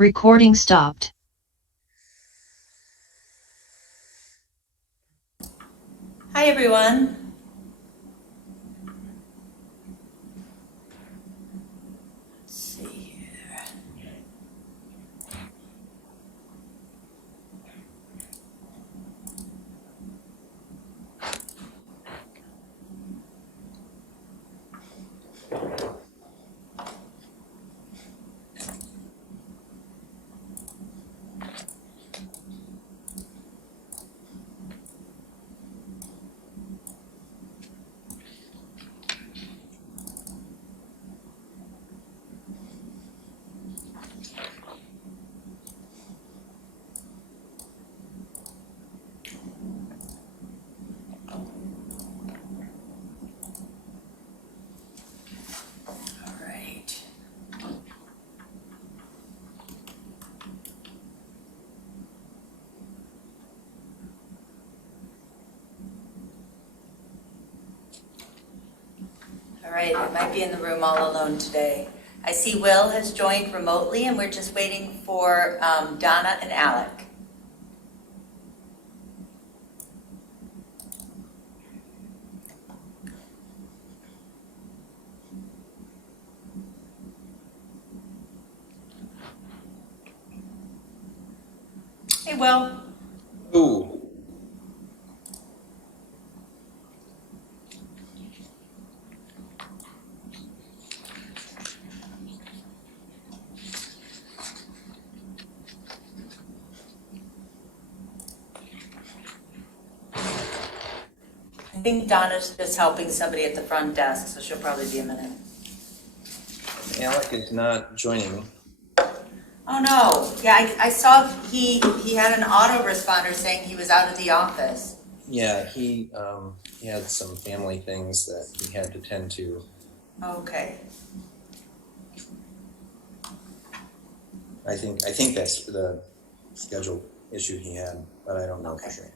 Recording stopped. Hi everyone. Let's see here. All right. All right, I might be in the room all alone today. I see Will has joined remotely and we're just waiting for Donna and Alec. Hey Will. Ooh. I think Donna's just helping somebody at the front desk, so she'll probably be a minute. Alec is not joining. Oh no, yeah, I saw he had an autoresponder saying he was out of the office. Yeah, he had some family things that he had to tend to. Okay. I think that's the schedule issue he had, but I don't know for sure.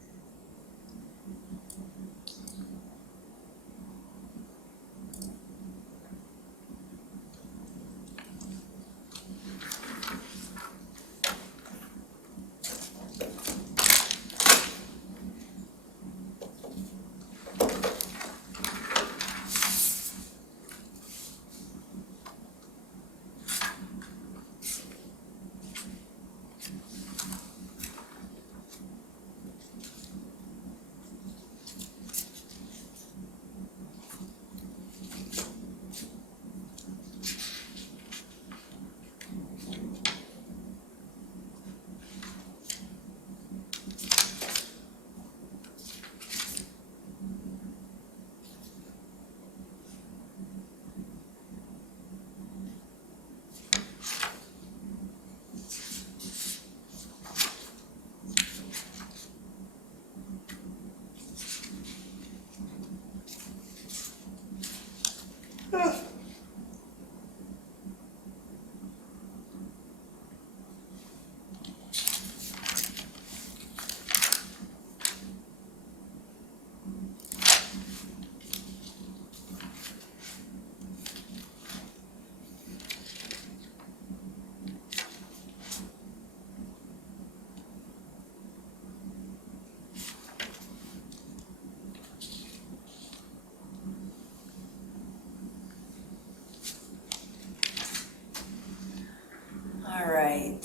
All right.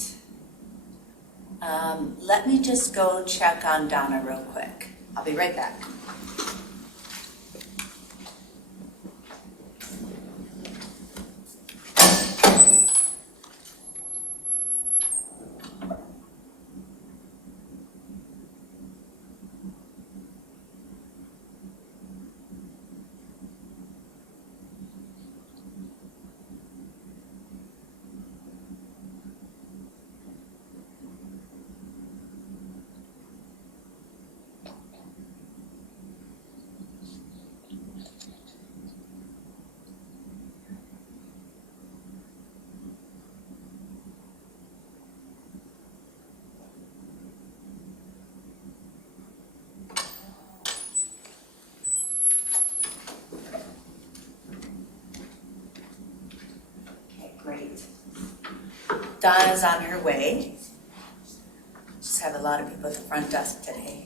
Let me just go check on Donna real quick. I'll be right back. Donna's on her way. Just have a lot of people at the front desk today.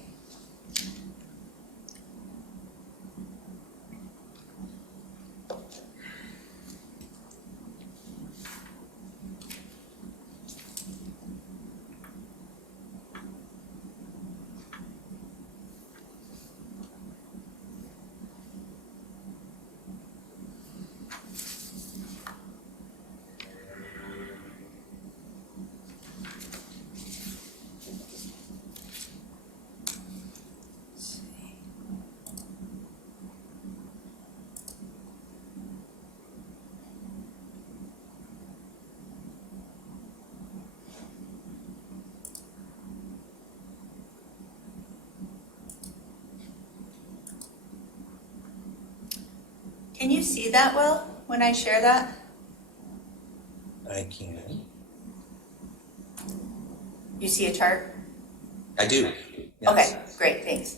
Can you see that, Will, when I share that? I can. You see a chart? I do. Yes. Okay, great, thanks.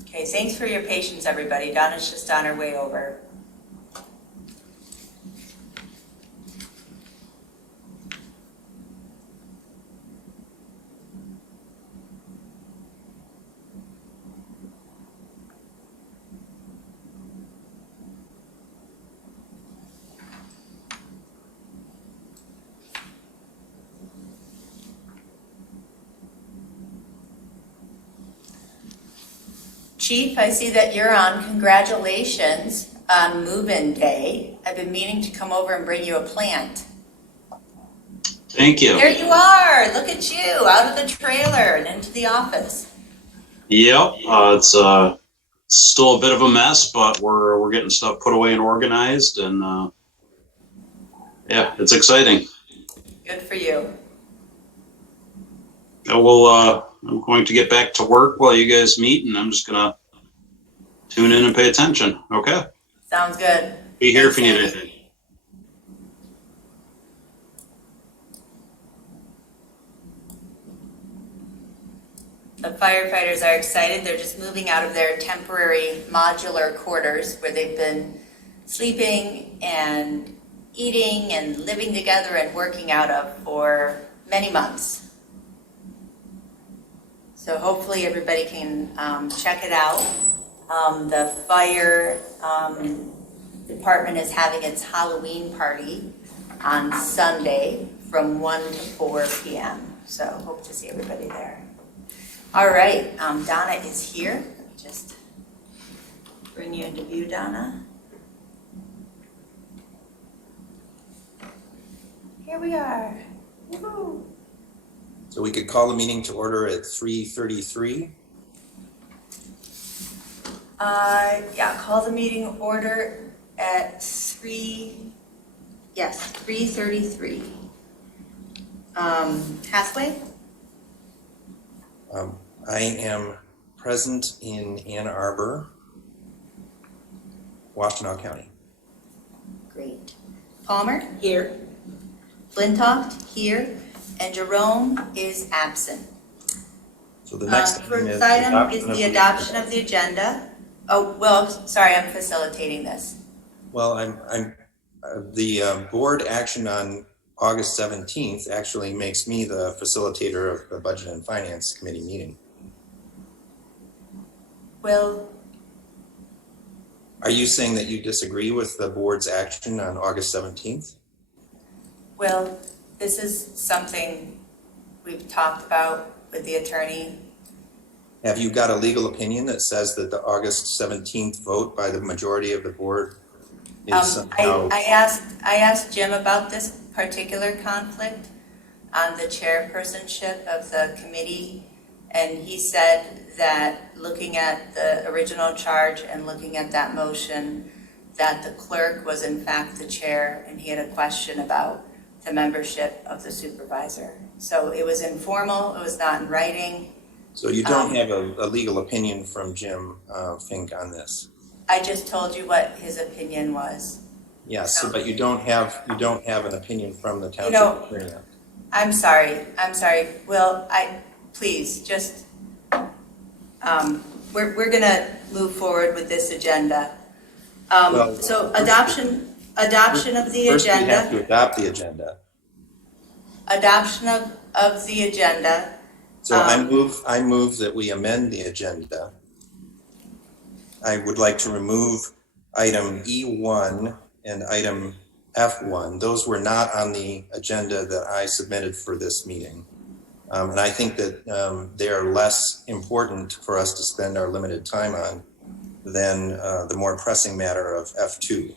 Okay, thanks for your patience, everybody. Donna's just on her way over. Chief, I see that you're on. Congratulations on move-in day. I've been meaning to come over and bring you a plant. Thank you. There you are. Look at you, out of the trailer and into the office. Yep, it's still a bit of a mess, but we're getting stuff put away and organized, and yeah, it's exciting. Good for you. I'm going to get back to work while you guys meet, and I'm just gonna tune in and pay attention. Okay. Sounds good. Be here if you need Thanks, anything. The firefighters are excited. They're just moving out of their temporary modular quarters where they've been sleeping and eating and living together and working out of for many months. So hopefully everybody can check it out. The fire department is having its Halloween party on Sunday from 1 to 4 p.m. So hope to see everybody there. All right, Donna is here. Let me just bring you into view, Donna. Here we are. Woo-hoo. So we could call the meeting to order at 3:33. Yeah, call the meeting order at 3:33. Hathaway? I am present in Ann Arbor, Washtenaw County. Great. Palmer? Here. Flintoff? Here. And Jerome is absent. So the next First item is the adoption of the agenda. Oh, well, sorry, I'm facilitating this. Well, the board action on August 17th actually makes me the facilitator of the Budget and Finance Committee meeting. Well, Are you saying that you disagree with the board's action on August 17th? well, this is something we've talked about with the attorney. Have you got a legal opinion that says that the August 17th vote by the majority of the board is somehow... I asked Jim about this particular conflict on the chairpersonship of the committee, and he said that looking at the original charge and looking at that motion, that the clerk was in fact the chair, and he had a question about the membership of the supervisor. So it was informal, it was not in writing. So you don't have a legal opinion from Jim Fink on this? I just told you what his opinion was. Yes, so, but you don't have an opinion from the township attorney. I'm sorry. Will, please just we're gonna move forward with this agenda. Well, So adoption of the First, we have agenda, to adopt the agenda. adoption of the agenda. So I move that we amend the agenda. I would like to remove item E1 and item F1. Those were not on the agenda that I submitted for this meeting. And I think that they are less important for us to spend our limited time on than the more pressing matter of F2.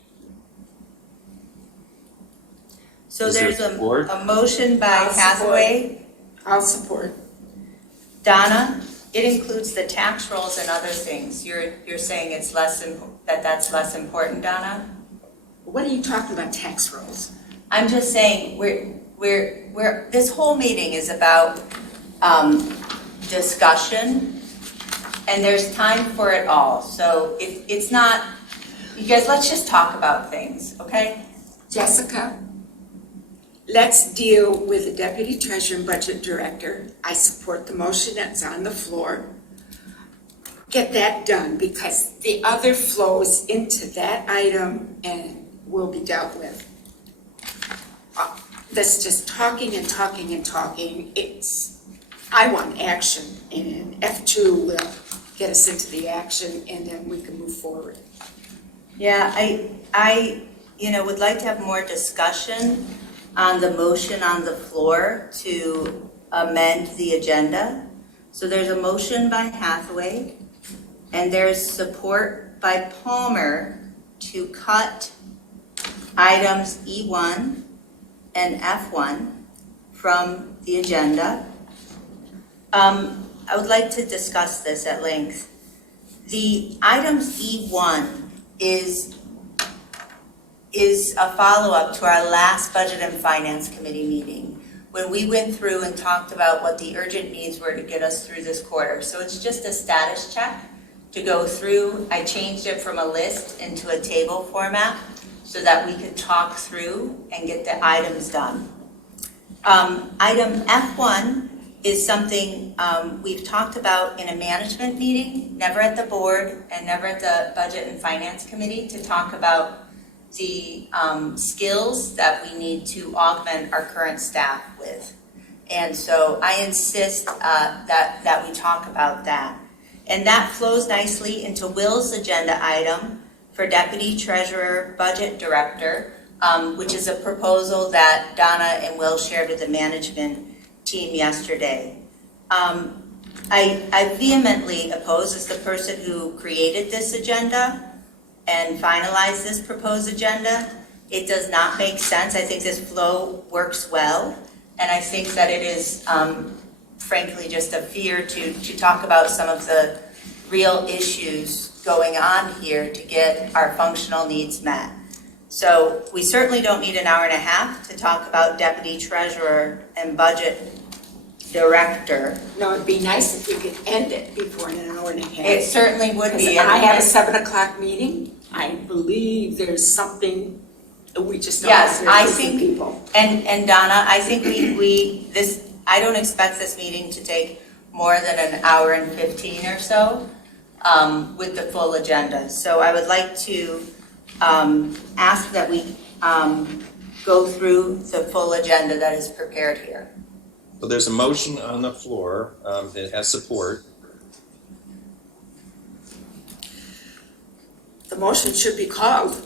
So Is there there's support? a motion by I'll support. Hathaway. I'll support. Donna, it includes the tax rolls and other things. You're saying it's that's less important, Donna? What are you talking about, tax rolls? I'm just saying we're this whole meeting is about discussion, and there's time for it all. So it's not, you guys, let's just talk about things, okay? Jessica, let's deal with the Deputy Treasurer and Budget Director. I support the motion that's on the floor. Get that done, because the other flows into that item and will be dealt with. That's just talking and talking and talking. I want action, and F2 will get us into the action, and then we can move forward. Yeah, I would like to have more discussion on the motion on the floor to amend the agenda. So there's a motion by Hathaway, and there's support by Palmer to cut items E1 and F1 from the agenda. I would like to discuss this at length. The items E1 is a follow-up to our last Budget and Finance Committee meeting, when we went through and talked about what the urgent needs were to get us through this quarter. So it's just a status check to go through. I changed it from a list into a table format so that we could talk through and get the items done. Item F1 is something we've talked about in a management meeting, never at the board and never at the Budget and Finance Committee, to talk about the skills that we need to augment our current staff with. And so I insist that we talk about that. And that flows nicely into Will's agenda item for Deputy Treasurer, Budget Director, which is a proposal that Donna and Will shared with the management team yesterday. I vehemently oppose, as the person who created this agenda and finalized this proposed agenda. It does not make sense. I think this flow works well, and I think that it is frankly just a fear to talk about some of the real issues going on here to get our functional needs met. So we certainly don't need an hour and a half to talk about Deputy Treasurer and Budget Director. No, it'd be nice if we could end it before an hour and a half. It certainly would be. I have a 7 o'clock meeting. I believe there's something we just don't Yes, hear I from think, people. and Donna, I think I don't expect this meeting to take more than an hour and 15 or so with the full agenda. So I would like to ask that we go through the full agenda that is prepared here. So there's a motion on the floor. It has support. The motion should be called.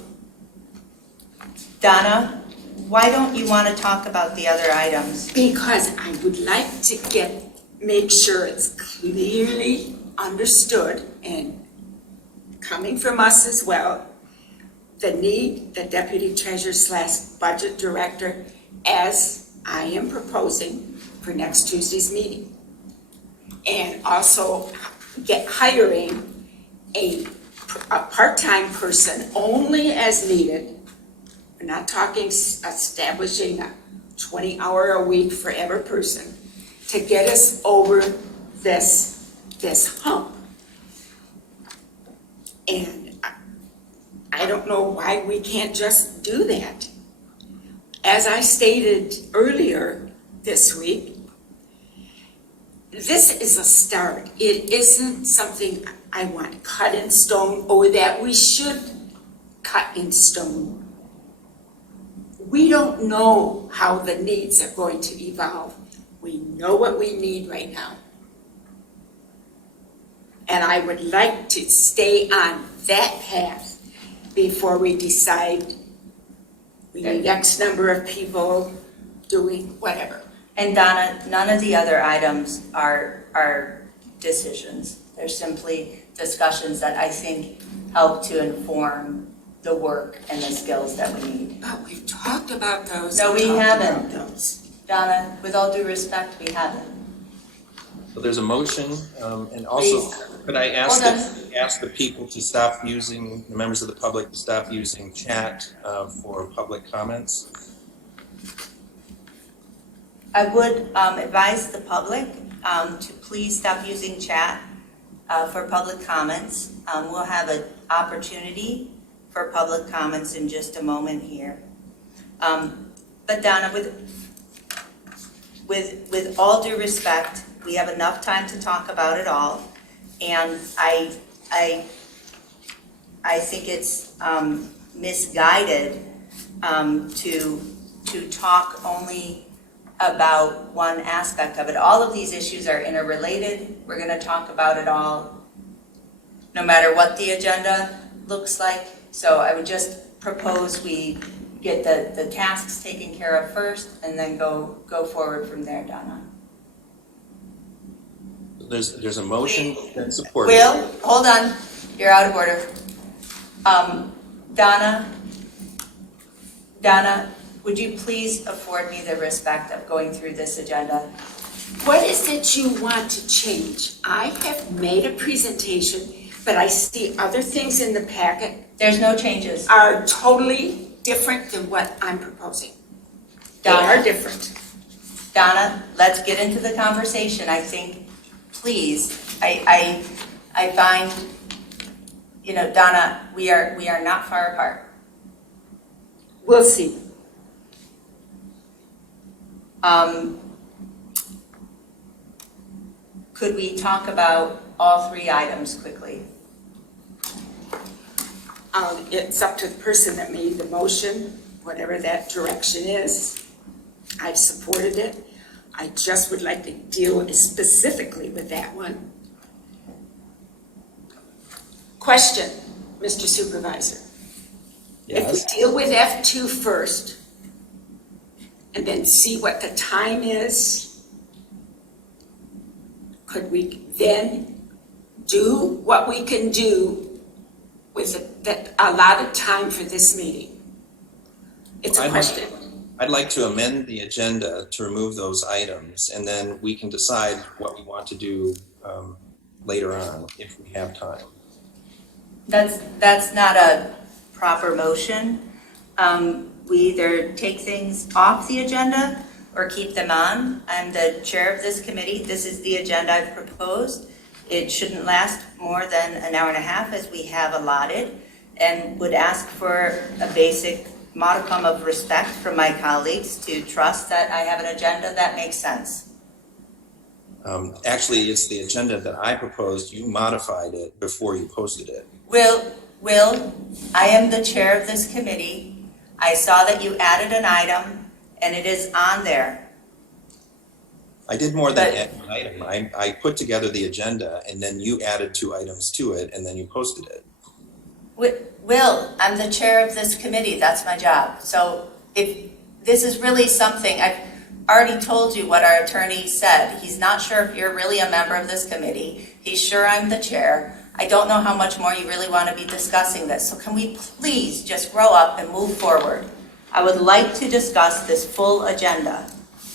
Donna, why don't you want to talk about the other items? Because I would like to make sure it's clearly understood, and coming from us as well, the Deputy Treasurer / Budget Director, as I am proposing for next Tuesday's meeting. And also hiring a part-time person only as needed. We're not talking establishing a 20-hour-a-week for every person to get us over this hump. And I don't know why we can't just do that. As I stated earlier this week, this is a start. It isn't something I want cut in stone, or that we should cut in stone. We don't know how the needs are going to evolve. We know what we need right now. And I would like to stay on that path before we decide we need X number of people doing whatever. And Donna, none of the other items are decisions. They're simply discussions that I think help to inform the work and the skills that we need. But we've talked about those. No, we talked haven't. about those. Donna, with all due respect, we haven't. So there's a motion, and also, Please. could I ask Hold ask the people to stop using, the members of the public to stop using chat for public comments? I would advise the public to please stop using chat for public comments. We'll have an opportunity for public comments in just a moment here. But Donna, with all due respect, we have enough time to talk about it all, and I think it's misguided to talk only about one aspect of it. All of these issues are interrelated. We're going to talk about it all, no matter what the agenda looks like. So I would just propose we get the tasks taken care of first, and then go forward from there, Donna. There's a motion and support. Will, hold on, you're out of order. Donna, would you please afford me the respect of going through this agenda? What is it you want to change? I have made a presentation, but I see other things in the packet There's no changes. are totally different than what I'm proposing. They Donna. are different. Donna, let's get into the conversation. I think, please, I find, Donna, we are not far apart. We'll see. Could we talk about all three items quickly? It's up to the person that made the motion, whatever that direction is. I've supported it. I just would like to deal specifically with that one. Question, Mr. Supervisor. If we Yes. deal with F2 first, and then see what the time is, could we then do what we can do with that allotted time for this meeting? It's a question. I'd like to amend the agenda to remove those items, and then we can decide what we want to do later on if we have time. That's not a proper motion. We either take things off the agenda or keep them on. I'm the chair of this committee. This is the agenda I've proposed. It shouldn't last more than an hour and a half, as we have allotted, and would ask for a basic modicum of respect from my colleagues to trust that I have an agenda that makes sense. Actually, it's the agenda that I proposed. You modified it before you posted it. Will, I am the chair of this committee. I saw that you added an item, and it is on there. I did more than But- add an item. I put together the agenda, and then you added 2 items to it, and then you posted it. Will, I'm the chair of this committee, that's my job. So if this is really something, I've already told you what our attorney said. He's not sure if you're really a member of this committee. He's sure I'm the chair. I don't know how much more you really want to be discussing this. So can we please just grow up and move forward? I would like to discuss this full agenda.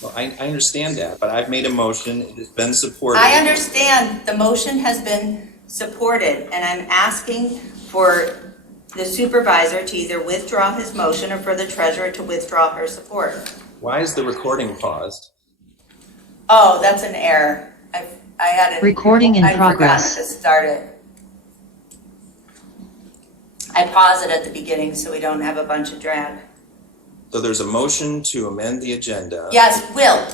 Well, I understand that, but I've made a motion. It has been supported. I understand the motion has been supported, and I'm asking for the supervisor to either withdraw his motion or for the treasurer to withdraw her support. Why is the recording paused? Oh, that's an error. I had a Recording in I progress. forgot to start it. I pause it at the beginning so we don't have a bunch of drag. So there's a motion to amend the agenda. Yes, Will,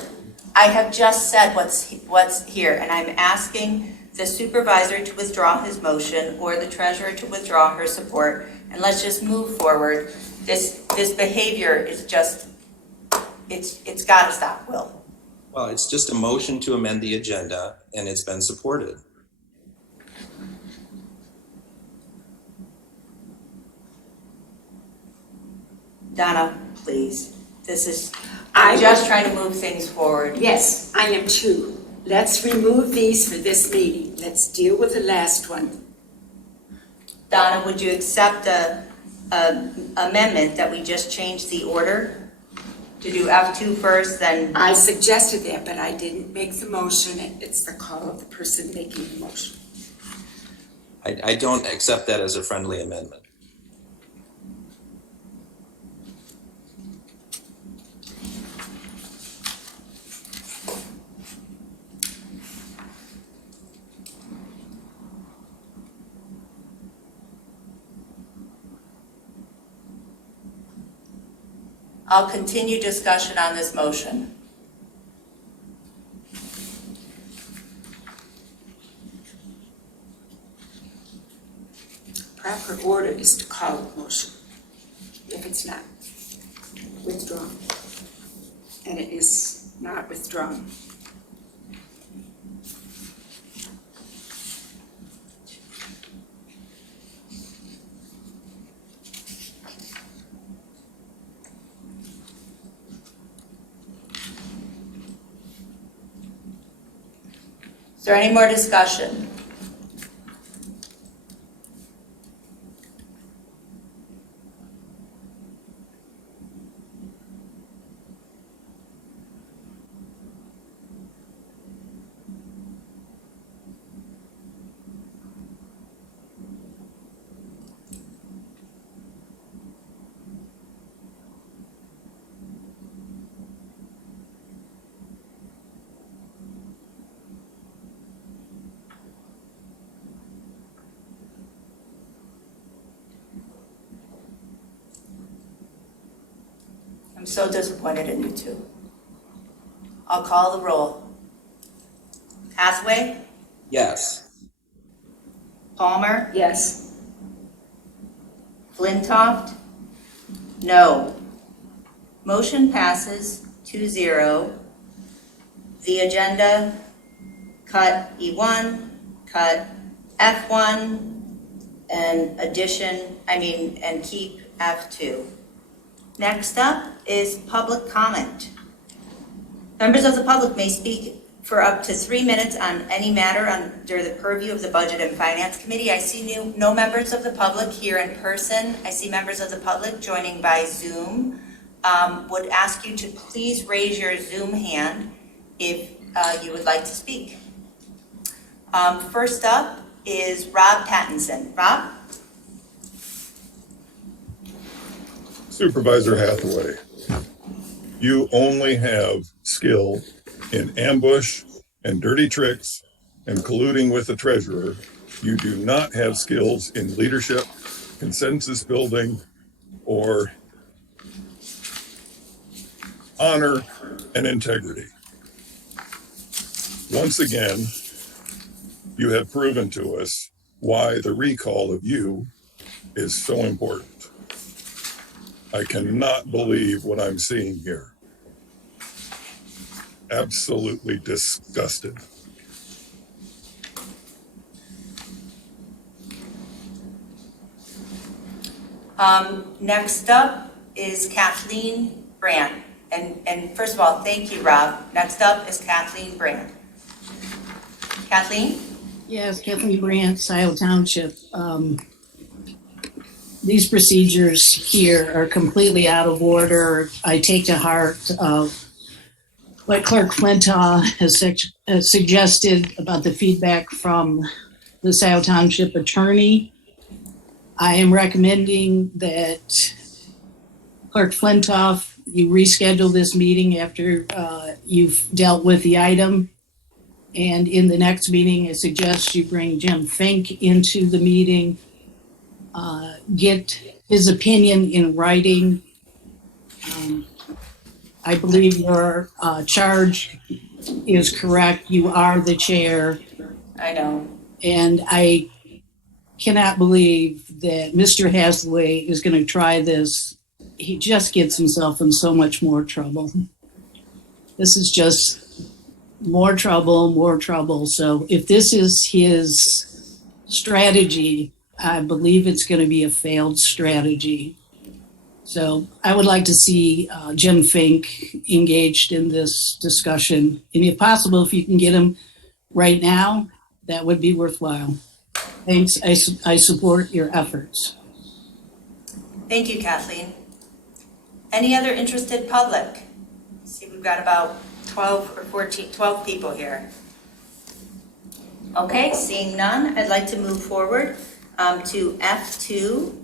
I have just said what's here, and I'm asking the supervisor to withdraw his motion or the treasurer to withdraw her support, and let's just move forward. This behavior is just, it's got to stop, Will. Well, it's just a motion to amend the agenda, and it's been supported. Donna, please. I- I'm just trying to move things forward. Yes, I am too. Let's remove these for this meeting. Let's deal with the last one. Donna, would you accept a amendment that we just changed the order to do F2 first, then? I suggested that, but I didn't make the motion. It's the call of the person making the motion. I don't accept that as a friendly amendment. I'll continue discussion on this motion. Proper order is to call a motion if it's not withdrawn. And it is not withdrawn. Is there any more discussion? I'm so disappointed in you two. I'll call the roll. Hathaway, Yes. Palmer, Yes. Flintoff, no. Motion passes 2-0. The agenda, cut E1, cut F1, and and keep F2. Next up is public comment. Members of the public may speak for up to 3 minutes on any matter under the purview of the Budget and Finance Committee. I see no members of the public here in person. I see members of the public joining by Zoom. Would ask you to please raise your Zoom hand if you would like to speak. First up is Rob Pattinson. Rob? Supervisor Hathaway, you only have skill in ambush and dirty tricks and colluding with the treasurer. You do not have skills in leadership, consensus building, or honor and integrity. Once again, you have proven to us why the recall of you is so important. I cannot believe what I'm seeing here. Absolutely disgusted. Next up is Kathleen Brandt. And first of all, thank you, Rob. Next up is Kathleen Brandt. Kathleen? Yes, Kathleen Brandt, Scio Township. These procedures here are completely out of order. I take to heart what Clerk Flintoff has suggested about the feedback from the Scio Township attorney. I am recommending that Clerk Flintoff, you reschedule this meeting after you've dealt with the item. And in the next meeting, I suggest you bring Jim Fink into the meeting, get his opinion in writing. I believe your charge is correct. You are the chair. I know. And I cannot believe that Mr. Hathaway is going to try this. He just gets himself in so much more trouble. This is just more trouble, more trouble. So if this is his strategy, I believe it's going to be a failed strategy. So I would like to see Jim Fink engaged in this discussion. And if possible, if you can get him right now, that would be worthwhile. Thanks. I support your efforts. Thank you, Kathleen. Any other interested public? See, we've got about 12 or 14, 12 people here. Okay, seeing none, I'd like to move forward to F2.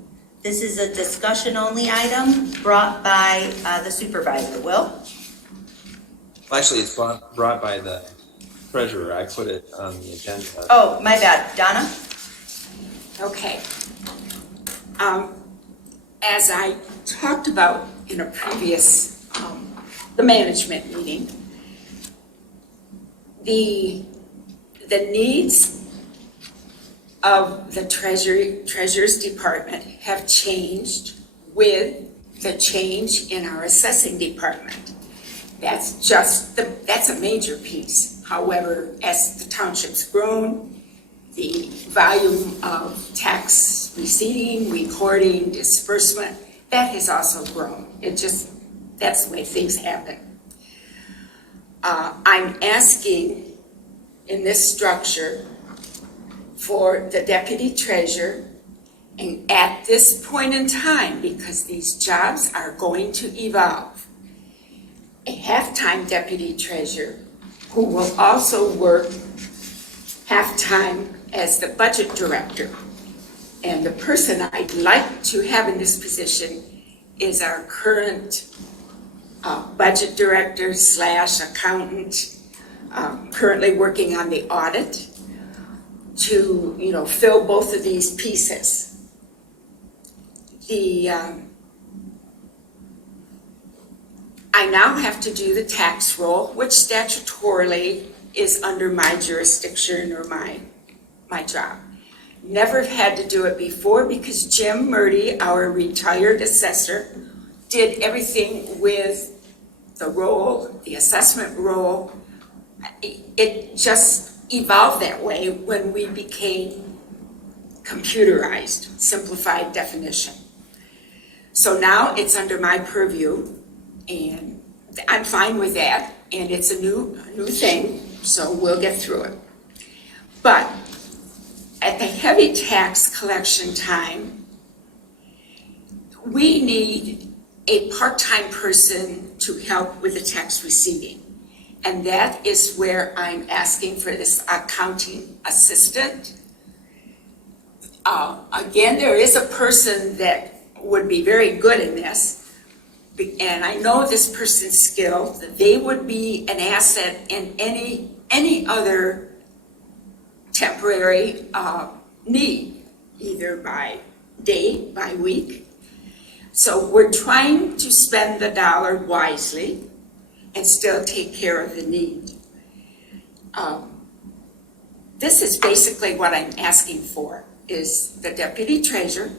This is a discussion-only item brought by the supervisor. Will? Well, actually, it's brought by the treasurer. I put it on the agenda. Oh, my bad. Donna? Okay. As I talked about in a previous, the management meeting, the needs of the Treasurer's Department have changed with the change in our assessing department. That's a major piece. However, as the township's grown, the volume of tax receiving, recording, disbursement, that has also grown. That's the way things happen. I'm asking in this structure for the deputy treasurer, and at this point in time, because these jobs are going to evolve, a half-time deputy treasurer who will also work half-time as the budget director. And the person I'd like to have in this position is our current budget director / accountant, currently working on the audit, to fill both of these pieces. I now have to do the tax roll, which statutorily is under my jurisdiction or my job. Never had to do it before because Jim Murdy, our retired assessor, did everything with the roll, the assessment roll. It just evolved that way when we became computerized, simplified definition. So now it's under my purview, and I'm fine with that, and it's a new thing, so we'll get through it. But at the heavy tax collection time, we need a part-time person to help with the tax receiving. And that is where I'm asking for this accounting assistant. Again, there is a person that would be very good in this, and I know this person's skill, that they would be an asset in any other temporary need, either by day, by week. So we're trying to spend the dollar wisely and still take care of the need. This is basically what I'm asking for, is the deputy treasurer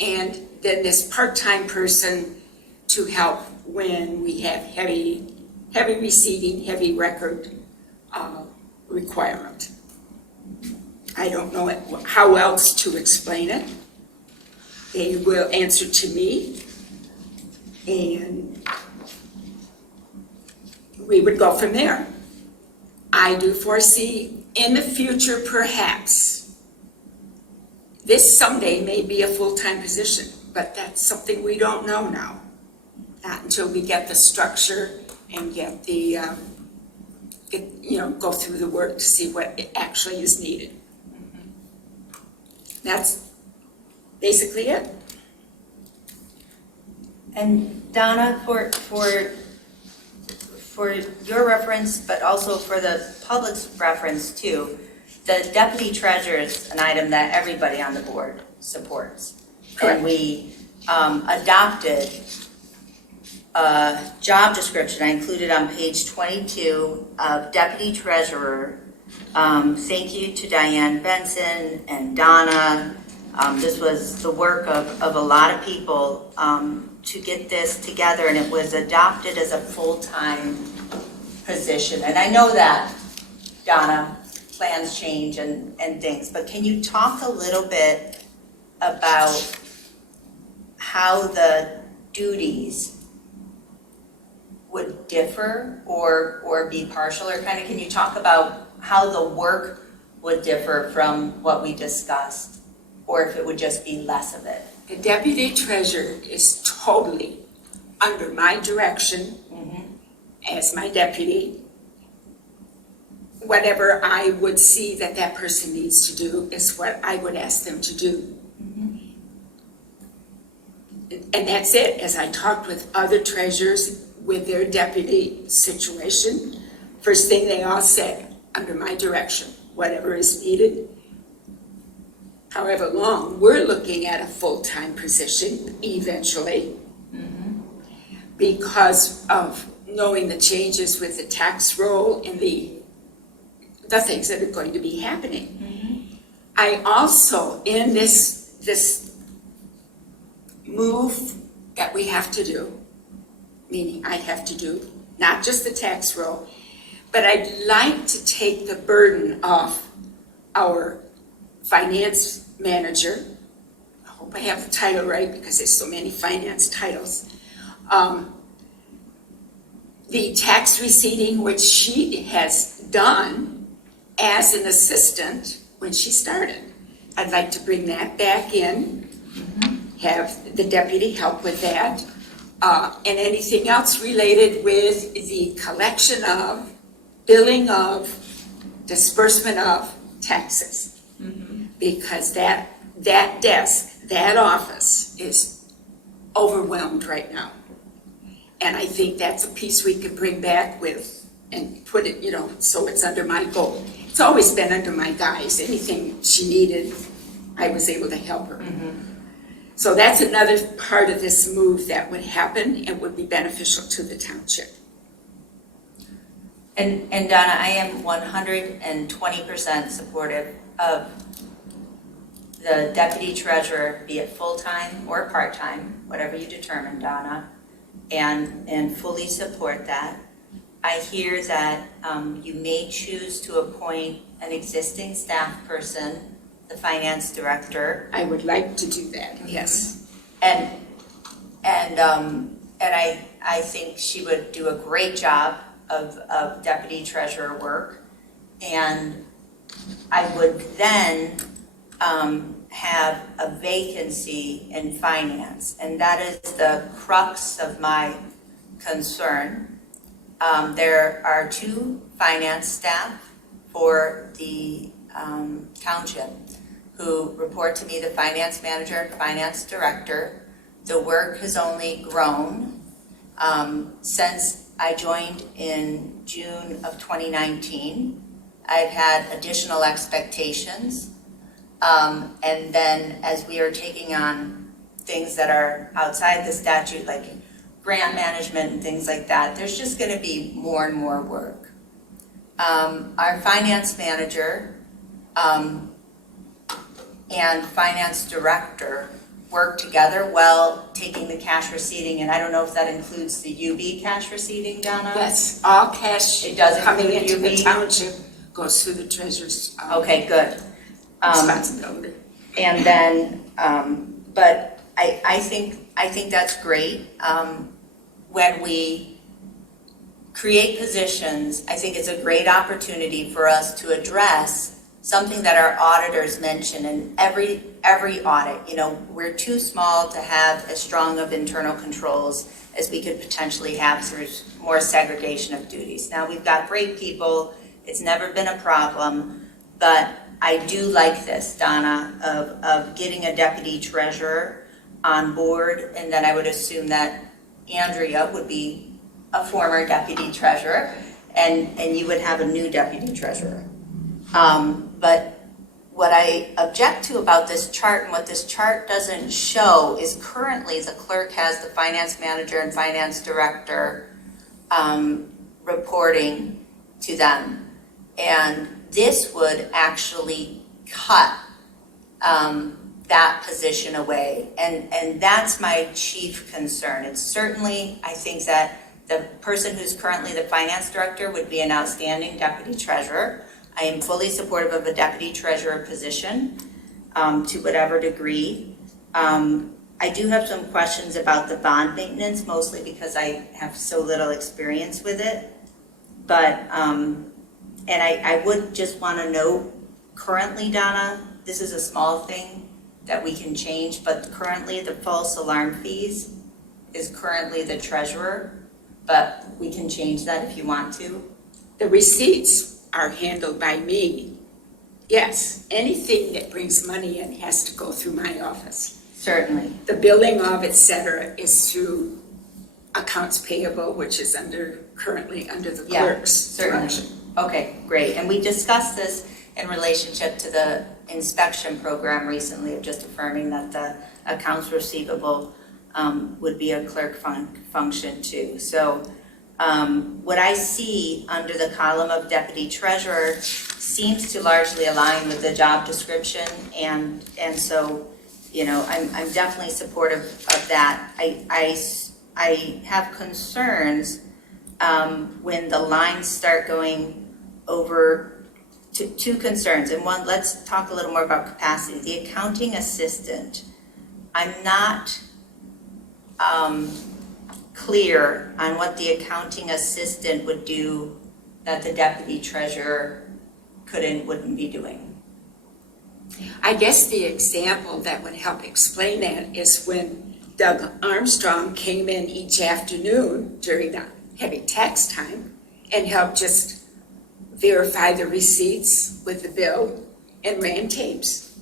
and then this part-time person to help when we have heavy receiving, heavy record requirement. I don't know how else to explain it. They will answer to me, and we would go from there. I do foresee in the future, perhaps, this someday may be a full-time position, but that's something we don't know now. Not until we get the structure and get the, go through the work to see what actually is needed. That's basically it. And Donna, for your reference, but also for the public's reference too, the deputy treasurer is an item that everybody on the board supports. Correct. And we adopted a job description I included on page 22 of deputy treasurer Thank you to Diane Benson and Donna. This was the work of a lot of people to get this together, and it was adopted as a full-time position. And I know that, Donna, plans change and things, but can you talk a little bit about how the duties would differ or be partial, or kind of can you talk about how the work would differ from what we discussed, or if it would just be less of it? The deputy treasurer is totally under my direction as my deputy. Whatever I would see that that person needs to do is what I would ask them to do. And that's it. As I talked with other treasurers with their deputy situation, first thing they all said, under my direction, whatever is needed. However long, we're looking at a full-time position eventually because of knowing the changes with the tax roll and the things that are going to be happening. I also, in this move that we have to do, meaning I have to do, not just the tax roll, but I'd like to take the burden off our finance manager. I hope I have the title right because there's so many finance titles. The tax receipting, which she has done as an assistant when she started. I'd like to bring that back in, have the deputy help with that, and anything else related with the collection of, billing of, disbursement of taxes. Because that desk, that office is overwhelmed right now. And I think that's a piece we could bring back with and put it, so it's under my goal. It's always been under my guise. Anything she needed, I was able to help her. So that's another part of this move that would happen and would be beneficial to the township. And Donna, I am 120% supportive of the deputy treasurer, be it full-time or part-time, whatever you determine, Donna, and fully support that. I hear that you may choose to appoint an existing staff person, the finance director. I would like to do that, yes. And I think she would do a great job of deputy treasurer work. And I would then have a vacancy in finance, and that is the crux of my concern. There are 2 finance staff for the township who report to me, the finance manager and finance director. The work has only grown since I joined in June of 2019. I've had additional expectations. And then as we are taking on things that are outside the statute, like grant management and things like that, there's just going to be more and more work. Our finance manager and finance director work together well, taking the cash receipting, and I don't know if that includes the UB cash receipting, Donna? Yes, all cash It does coming include into the UB? township goes through the treasurer's Okay, good. responsibility. And then, but I think that's great. When we create positions, I think it's a great opportunity for us to address something that our auditors mention in every audit. We're too small to have as strong of internal controls as we could potentially have through more segregation of duties. Now, we've got great people. It's never been a problem, but I do like this, Donna, of getting a deputy treasurer on board, and then I would assume that Andrea would be a former deputy treasurer, and you would have a new deputy treasurer. But what I object to about this chart, and what this chart doesn't show, is currently the clerk has the finance manager and finance director reporting to them. And this would actually cut that position away. And that's my chief concern. It's certainly, I think that the person who's currently the finance director would be an outstanding deputy treasurer. I am fully supportive of a deputy treasurer position to whatever degree. I do have some questions about the bond maintenance, mostly because I have so little experience with it. But, and I would just want to note, currently, Donna, this is a small thing that we can change, but currently the false alarm fees is currently the treasurer, but we can change that if you want to. The receipts are handled by me. Yes, anything that brings money in has to go through my office. Certainly. The billing of, et cetera, is through accounts payable, which is currently under the clerk's certainly. direction. Okay, great. And we discussed this in relationship to the inspection program recently, of just affirming that the accounts receivable would be a clerk function too. So what I see under the column of deputy treasurer seems to largely align with the job description, and so, you know, I'm definitely supportive of that. I have concerns when the lines start going over. Two concerns, and one, let's talk a little more about capacity. The accounting assistant, I'm not clear on what the accounting assistant would do that the deputy treasurer wouldn't be doing. I guess the example that would help explain that is when Doug Armstrong came in each afternoon during the heavy tax time and helped just verify the receipts with the bill and ran tapes.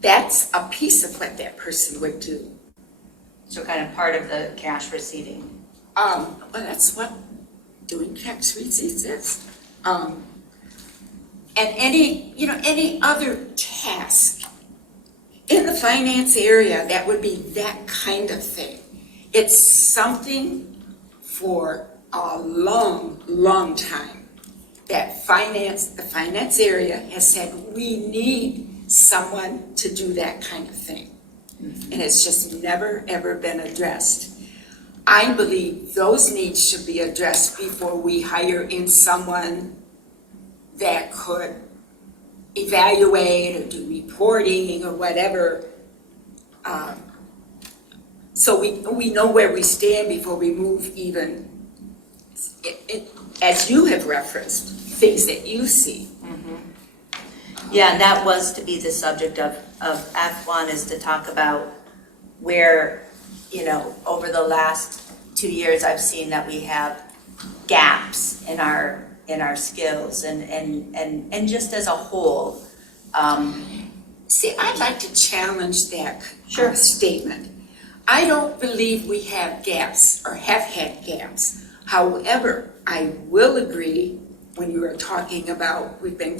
That's a piece of what that person would do. So kind of part of the cash receiving. Well, that's what doing tax receipts is. And any other task in the finance area that would be that kind of thing. It's something for a long, long time that the finance area has said, we need someone to do that kind of thing. And it's just never, ever been addressed. I believe those needs should be addressed before we hire in someone that could evaluate or do reporting or whatever. So we know where we stand before we move even, as you have referenced, things that you see. Yeah, and that was to be the subject of F1, is to talk about where, you know, over the last 2 years, I've seen that we have gaps in our skills and just as a whole. See, I'd like to challenge that Sure. statement. I don't believe we have gaps or have had gaps. However, I will agree when you were talking about we've been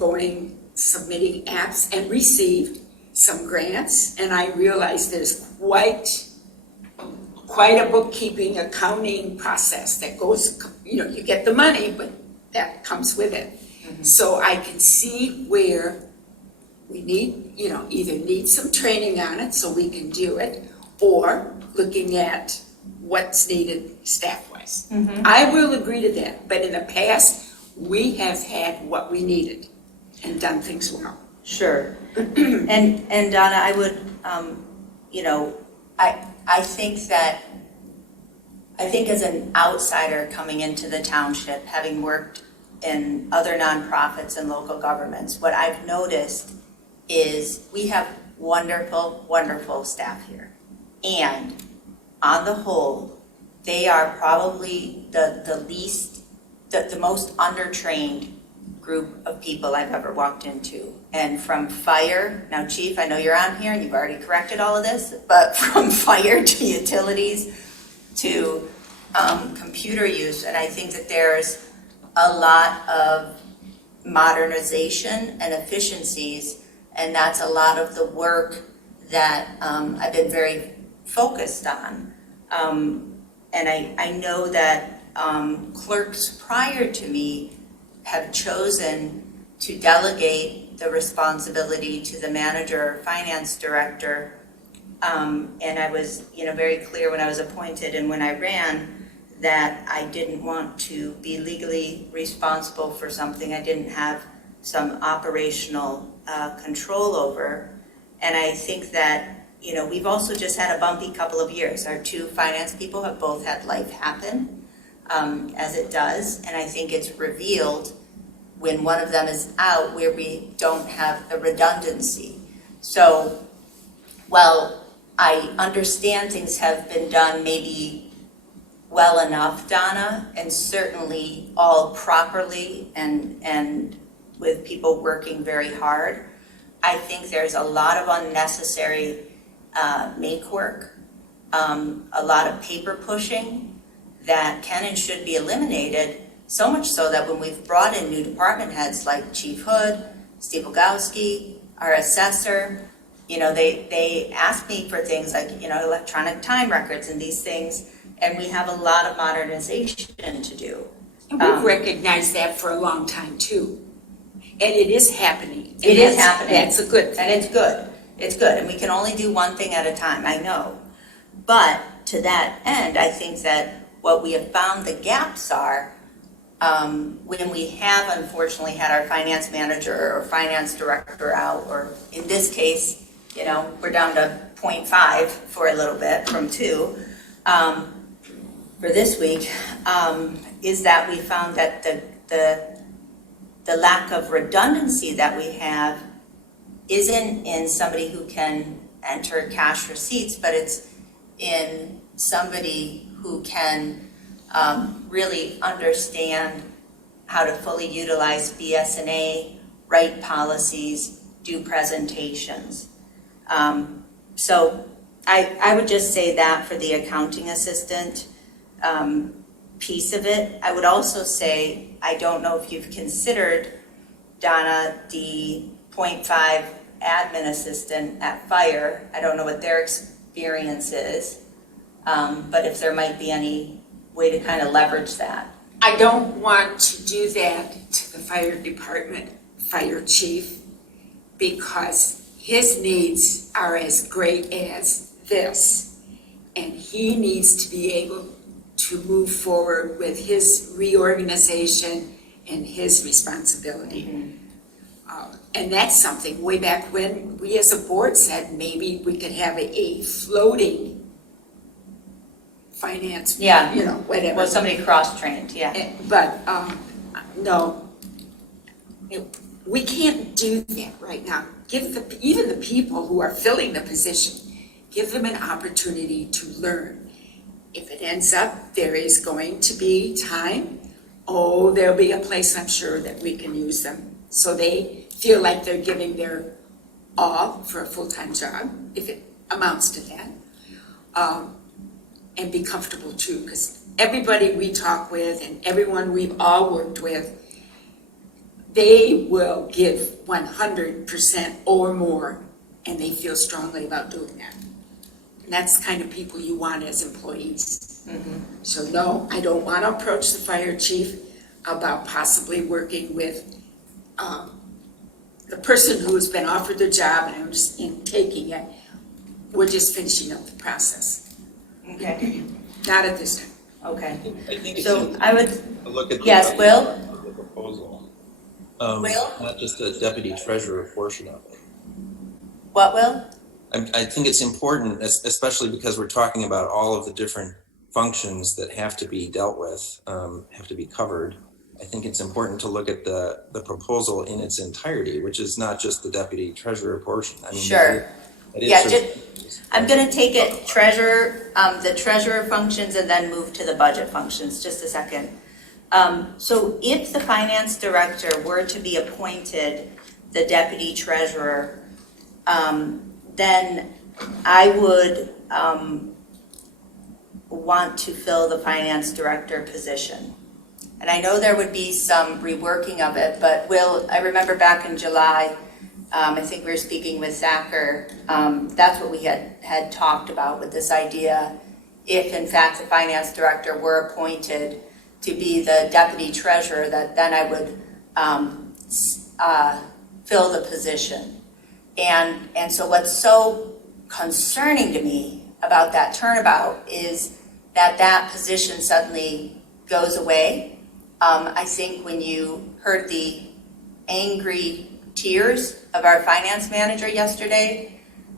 submitting apps and received some grants, and I realize there's quite a bookkeeping, accounting process that goes, you know, you get the money, but that comes with it. Mm-hmm. So I can see where we need, you know, either need some training on it so we can do it, or looking at what's needed staff-wise. Mm-hmm. I will agree to that, but in the past, we have had what we needed and done things well. Sure. And Donna, I would, you know, I think as an outsider coming into the township, having worked in other nonprofits and local governments, what I've noticed is we have wonderful, wonderful staff here. And on the whole, they are probably the most undertrained group of people I've ever walked into. And from fire, now Chief, I know you're on here and you've already corrected all of this, but from fire to utilities to computer use, and I think that there's a lot of modernization and efficiencies, and that's a lot of the work that I've been very focused on. And I know that clerks prior to me have chosen to delegate the responsibility to the manager or finance director. And I was, very clear when I was appointed and when I ran that I didn't want to be legally responsible for something I didn't have some operational control over. And I think that, we've also just had a bumpy couple of years. Our two finance people have both had life happen, as it does. And I think it's revealed when one of them is out where we don't have the redundancy. So while I understand things have been done maybe well enough, Donna, and certainly all properly and with people working very hard, I think there's a lot of unnecessary make work, a lot of paper pushing that can and should be eliminated, so much so that when we've brought in new department heads like Chief Hood, Steve Bogowski, our assessor, they ask me for things like, electronic time records and these things, and we have a lot of modernization to do. And we've recognized that for a long time too. And it is happening. It is happening. That's a good thing. And it's good. It's good. And we can only do one thing at a time, I know. But to that end, I think that what we have found the gaps are when we have unfortunately had our finance manager or finance director out, or in this case, we're down to 0.5 for a little bit from 2 for this week, is that we found that the lack of redundancy that we have isn't in somebody who can enter cash receipts, but it's in somebody who can really understand how to fully utilize BS&A, write policies, do presentations. So I would just say that for the accounting assistant piece of it. I would also say, I don't know if you've considered, Donna, the 0.5 admin assistant at fire. I don't know what their experience is, but if there might be any way to kind of leverage that. I don't want to do that to the fire department, fire chief, because his needs are as great as this. And he needs to be able to move forward with his reorganization and his responsibility. Mm-hmm. And that's something way back when we as a board said maybe we could have a floating finance, Yeah. Whatever. Well, somebody cross-trained, yeah. But no, we can't do that right now. Even the people who are filling the position, give them an opportunity to learn. If it ends up there is going to be time, there'll be a place, I'm sure, that we can use them so they feel like they're giving their all for a full-time job, if it amounts to that, and be comfortable too, because everybody we talk with and everyone we've all worked with, they will give 100% or more, and they feel strongly about doing that. And that's the kind of people you want as employees. Mm-hmm. So no, I don't want to approach the fire chief about possibly working with the person who has been offered the job and I'm just taking it. We're just finishing up the process. Okay, Not at this time. okay. I think it's So I would, look at yes, Will? the proposal. Will? Not just the deputy treasurer portion of it. What, Will? I think it's important, especially because we're talking about all of the different functions that have to be dealt with, have to be covered. I think it's important to look at the proposal in its entirety, which is not just the deputy treasurer portion. I mean, Sure. it is Yeah, sort of- I'm gonna take it treasurer, the treasurer functions and then move to the budget functions, just a second. So if the finance director were to be appointed the deputy treasurer, then I would want to fill the finance director position. And I know there would be some reworking of it, but I remember back in July, I think we were speaking with Thacker, that's what we had talked about with this idea, if in fact the finance director were appointed to be the deputy treasurer, that then I would fill the position. And so what's so concerning to me about that turnabout is that that position suddenly goes away. I think when you heard the angry tears of our finance manager yesterday,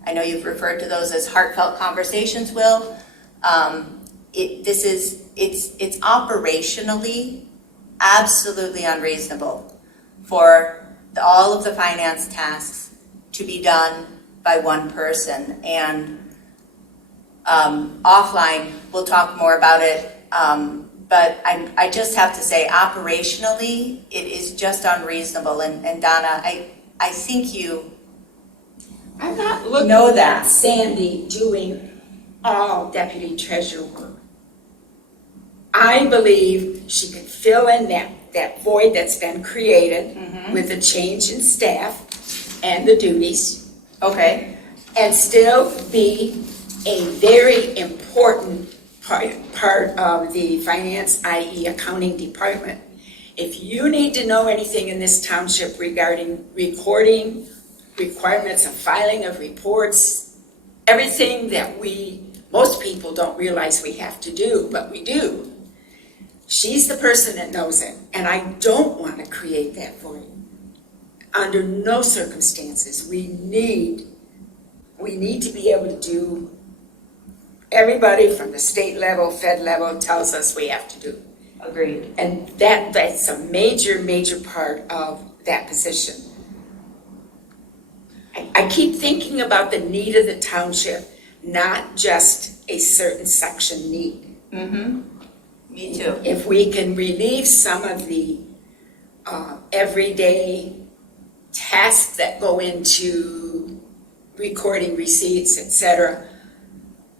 I know you've referred to those as heartfelt conversations, Will. It's operationally absolutely unreasonable for all of the finance tasks to be done by one person. And offline, we'll talk more about it. But I just have to say, operationally, it is just unreasonable. And Donna, I think you I'm not looking know at that. Sandy doing all deputy treasurer work. I believe she could fill in that void that's been created with the change in staff and the duties, Okay. and still be a very important part of the finance, i.e. accounting department. If you need to know anything in this township regarding recording, requirements of filing of reports, everything that most people don't realize we have to do, but we do. She's the person that knows it, and I don't want to create that void. Under no circumstances. We need to be able to do, everybody from the state level, Fed level tells us we have to do. Agreed. And that's a major, major part of that position. I keep thinking about the need of the township, not just a certain section need. Me too. If we can relieve some of the everyday tasks that go into recording receipts, etc.,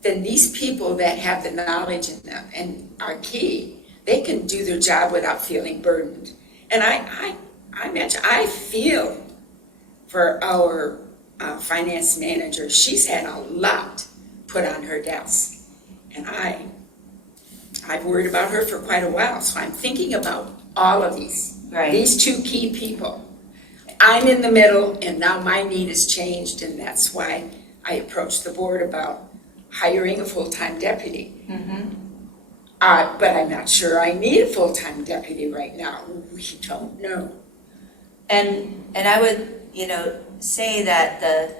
then these people that have the knowledge and are key, they can do their job without feeling burdened. And I feel for our finance manager. She's had a lot put on her desk, and I've worried about her for quite a while. So I'm thinking about all of these two key people. I'm in the middle, and now my need has changed, and that's why I approached the board about hiring a full-time deputy. But I'm not sure I need a full-time deputy right now. We don't know. And I would, say that the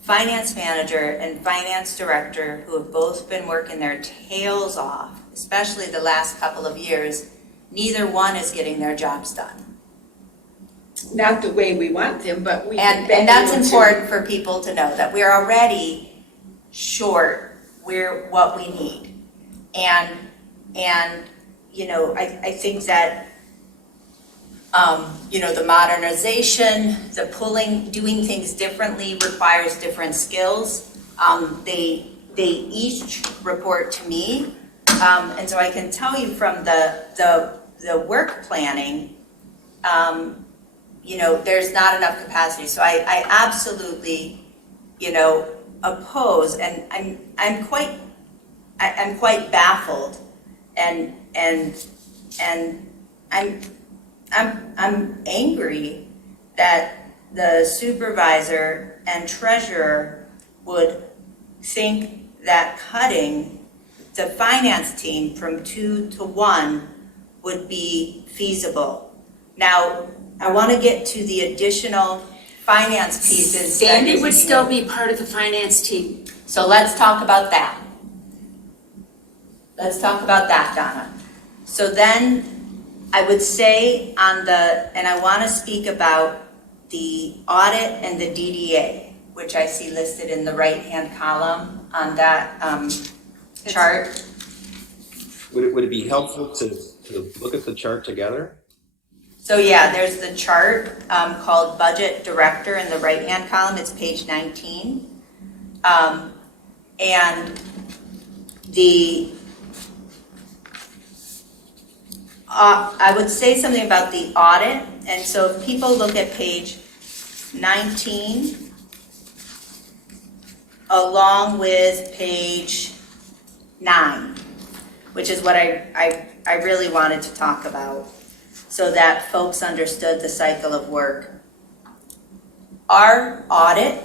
finance manager and finance director, who have both been working their tails off, especially the last couple of years, neither one is getting their jobs done. Not the way we want them, but we And that's important for people to know, that we're already short what we need. And I think that the modernization, the pulling, doing things differently requires different skills. They each report to me, and so I can tell you from the work planning, there's not enough capacity. So I absolutely, oppose, and I'm quite baffled, and I'm angry that the supervisor and treasurer would think that cutting the finance team from 2 to 1 would be feasible. Now, I want to get to the additional finance pieces. Sandy would still be part of the finance team. So let's talk about that. Let's talk about that, Donna. So then I would say and I want to speak about the audit and the DDA, which I see listed in the right-hand column on that chart. Would it be helpful to look at the chart together? So yeah, there's the chart called Budget Director in the right-hand column. It's page 19. And I would say something about the audit. And so if people look at page 19, along with page 9, which is what I really wanted to talk about, so that folks understood the cycle of work. our audit,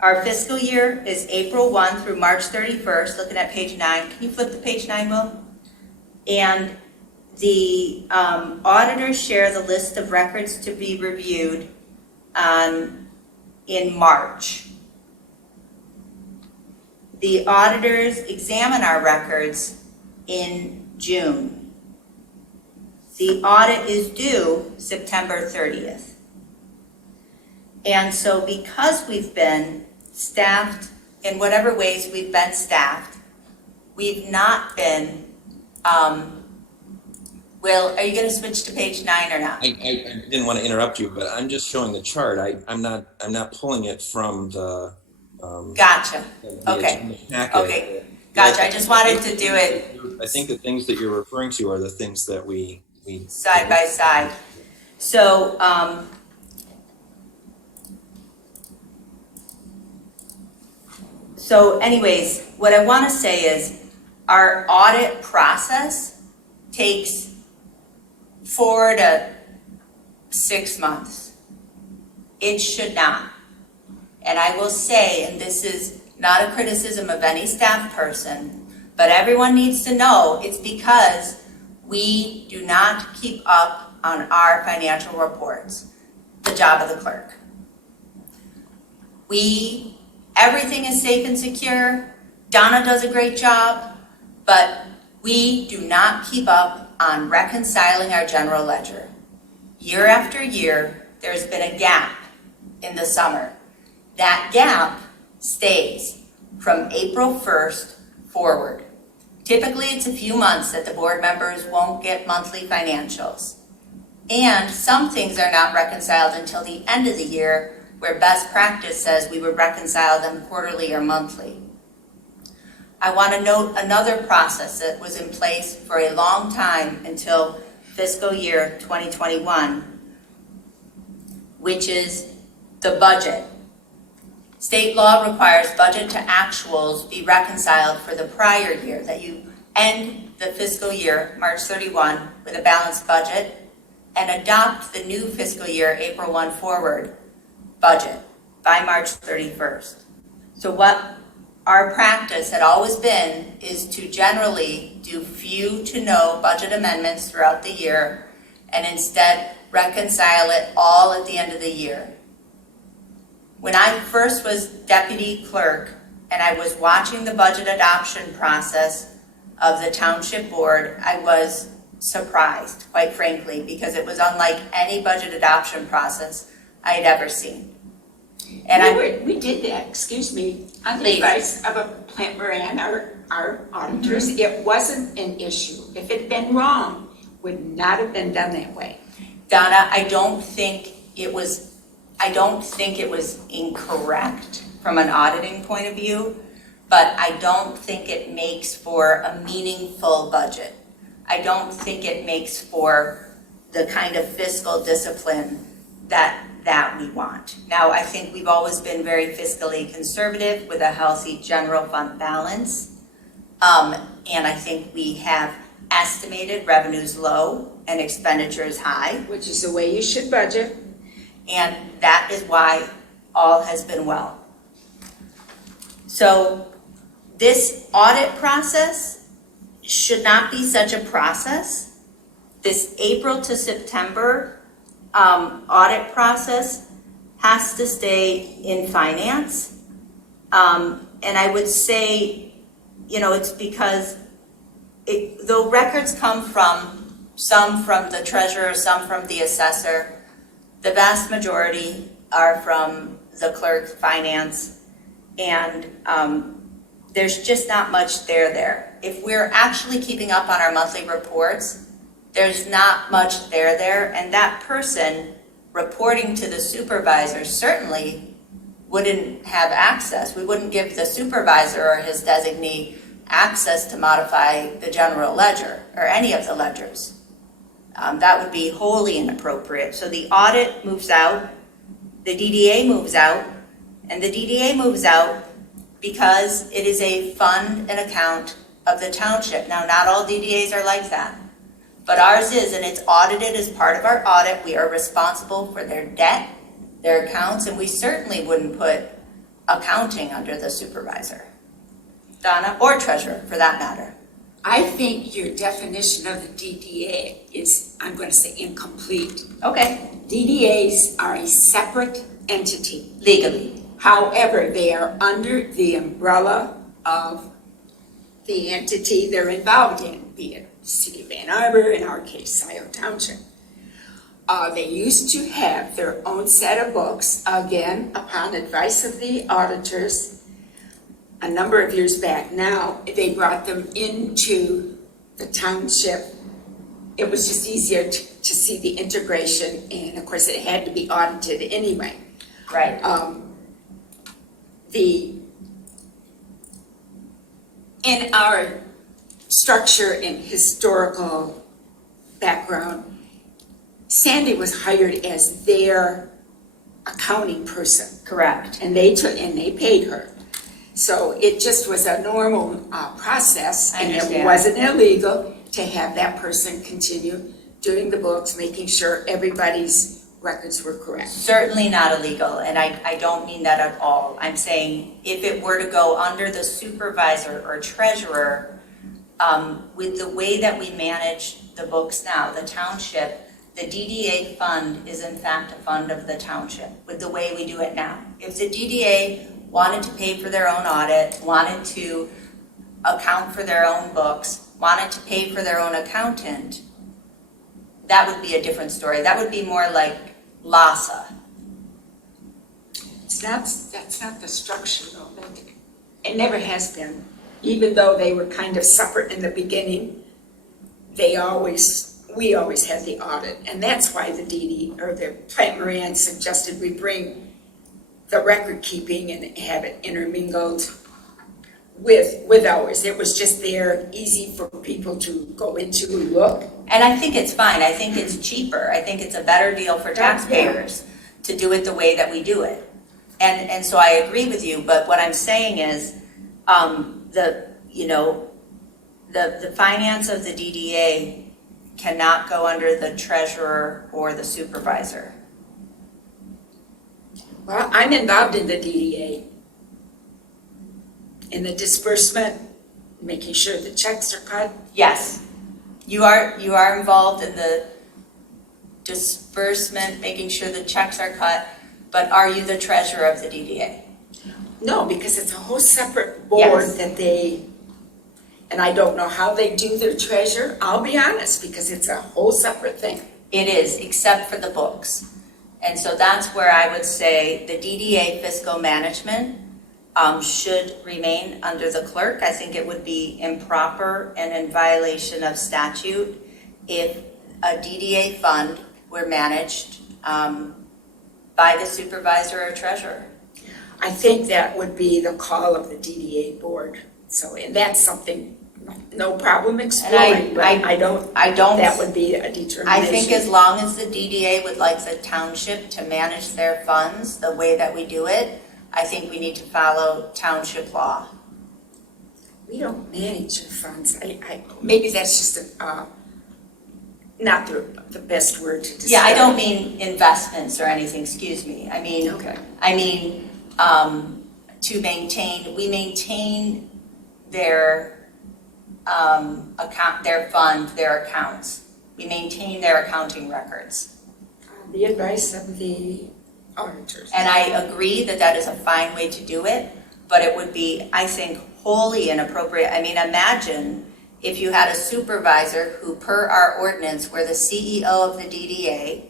our fiscal year is April 1 through March 31st, looking at page 9. Can you flip to page 9, Will? And the auditors share the list of records to be reviewed in March. The auditors examine our records in June. The audit is due September 30th. And so because we've been staffed in whatever ways we've been staffed, we've not been, Will, are you going to switch to page 9 or not? I didn't want to interrupt you, but I'm just showing the chart. I'm not pulling it from the. Gotcha. the Okay. agenda packet. Okay. Gotcha. I just wanted to do it I think the things that you're referring to are the things that we side by side. So, anyways, what I want to say is our audit process takes 4 to 6 months. It should not. And I will say, and this is not a criticism of any staff person, but everyone needs to know it's because we do not keep up on our financial reports, the job of the clerk. Everything is safe and secure. Donna does a great job, but we do not keep up on reconciling our general ledger. Year after year, there's been a gap in the summer. That gap stays from April 1st forward. Typically, it's a few months that the board members won't get monthly financials. And some things are not reconciled until the end of the year, where best practice says we would reconcile them quarterly or monthly. I want to note another process that was in place for a long time until fiscal year 2021, which is the budget. State law requires budget to actuals be reconciled for the prior year, that you end the fiscal year, March 31, with a balanced budget, and adopt the new fiscal year, April 1 forward, budget by March 31st. So what our practice had always been is to generally do few to no budget amendments throughout the year and instead reconcile it all at the end of the year. When I first was deputy clerk and I was watching the budget adoption process of the township board, I was surprised, quite frankly, because it was unlike any budget adoption process I had ever seen. And We did that, excuse me, on the Please. advice of a Plant Moran, our auditors. It wasn't an issue. If it had been wrong, would not have been done that way. Donna, I don't think it was incorrect from an auditing point of view, but I don't think it makes for a meaningful budget. I don't think it makes for the kind of fiscal discipline that we want. Now, I think we've always been very fiscally conservative with a healthy general fund balance. And I think we have estimated revenues low and expenditures high. Which is the way you should budget. And that is why all has been well. So this audit process should not be such a process. This April to September audit process has to stay in finance. And I would say, it's because though records come from some from the treasurer, some from the assessor, the vast majority are from the clerk, finance, and there's just not much there. If we're actually keeping up on our monthly reports, there's not much there, and that person reporting to the supervisor certainly wouldn't have access. We wouldn't give the supervisor or his designee access to modify the general ledger or any of the ledgers. That would be wholly inappropriate. So the audit moves out, the DDA moves out, and the DDA moves out because it is a fund and account of the township. Now, not all DDAs are like that, but ours is, and it's audited as part of our audit. We are responsible for their debt their accounts, and we certainly wouldn't put accounting under the supervisor. Donna, or treasurer, for that matter. I think your definition of the DDA is, I'm going to say, incomplete. Okay, DDAs are a separate entity. legally. However, they are under the umbrella of the entity they're involved in, be it City of Ann Arbor, in our case, Scio Township. They used to have their own set of books, again, upon advice of the auditors. A number of years back now, they brought them into the township. It was just easier to see the integration, and of course, it had to be audited anyway. Right. In our structure and historical background, Sandy was hired as their accounting person, Correct. and they paid her. So it just was a normal process, I and it understand. wasn't illegal to have that person continue doing the books, making sure everybody's records were correct. Certainly not illegal, and I don't mean that at all. I'm saying if it were to go under the supervisor or treasurer, with the way that we manage the books now, the township, the DDA fund is in fact a fund of the township with the way we do it now. If the DDA wanted to pay for their own audit, wanted to account for their own books, wanted to pay for their own accountant, that would be a different story. That would be more like LASA. That's not the structure though. It never has been. Even though they were kind of separate in the beginning, we always had the audit. And that's why the DD, or the Plant Moran suggested we bring the record keeping and have it intermingled with ours. It was just there, easy for people to go into and look. And I think it's fine. I think it's cheaper. I think it's a better deal for taxpayers to do it the way that we do it. And so I agree with you, but what I'm saying is, the finance of the DDA cannot go under the treasurer or the supervisor. Well, I'm involved in the DDA. In the disbursement, making sure the checks are cut. Yes, you are involved in the disbursement, making sure the checks are cut, but are you the treasurer of the DDA? No, because it's a whole separate board Yes. that and I don't know how they do their treasure, I'll be honest, because it's a whole separate thing. It is, except for the books. And so that's where I would say the DDA fiscal management should remain under the clerk. I think it would be improper and in violation of statute if a DDA fund were managed by the supervisor or treasurer. I think that would be the call of the DDA board. So, and that's something, no problem exploring, but I don't, that would be a determination. I think as long as the DDA would like the township to manage their funds the way that we do it, I think we need to follow township law. We don't manage your funds. Maybe that's just not the best word to describe. Yeah, I don't mean investments or anything, excuse me. I mean, Okay. To maintain, we maintain their account, their fund, their accounts. We maintain their accounting records. The advice of the auditors. And I agree that that is a fine way to do it, but it would be, I think, wholly inappropriate. I mean, imagine if you had a supervisor who, per our ordinance, were the CEO of the DDA,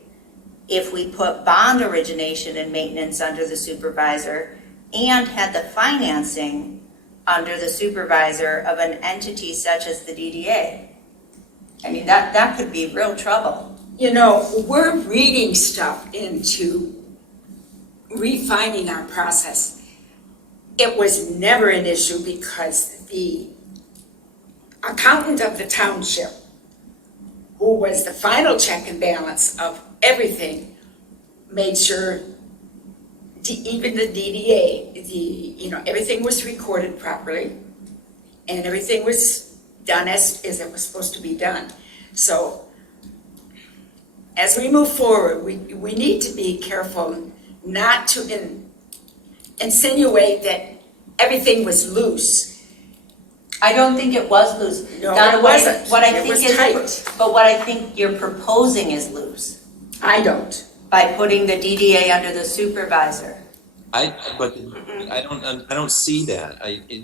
if we put bond origination and maintenance under the supervisor and had the financing under the supervisor of an entity such as the DDA. I mean, that could be real trouble. You know, we're reading stuff into refining our process. It was never an issue because the accountant of the township, who was the final check and balance of everything, made sure even the DDA, everything was recorded properly and everything was done as it was supposed to be done. So as we move forward, we need to be careful not to insinuate that everything was loose. I don't think it was loose. No, Donna, it wasn't. What I It think was is, tight. but what I think you're proposing is loose I don't. by putting the DDA under the supervisor. I don't see that.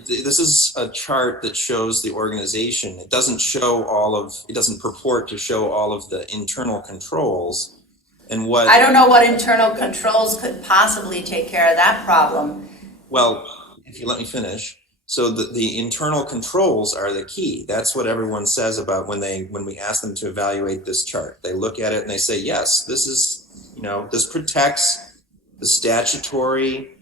This is a chart that shows the organization. It doesn't it doesn't purport to show all of the internal controls and what. I don't know what internal controls could possibly take care of that problem. Well, if you let me finish. So the internal controls are the key. That's what everyone says about when we ask them to evaluate this chart. They look at it and they say, yes, this is, this protects the statutory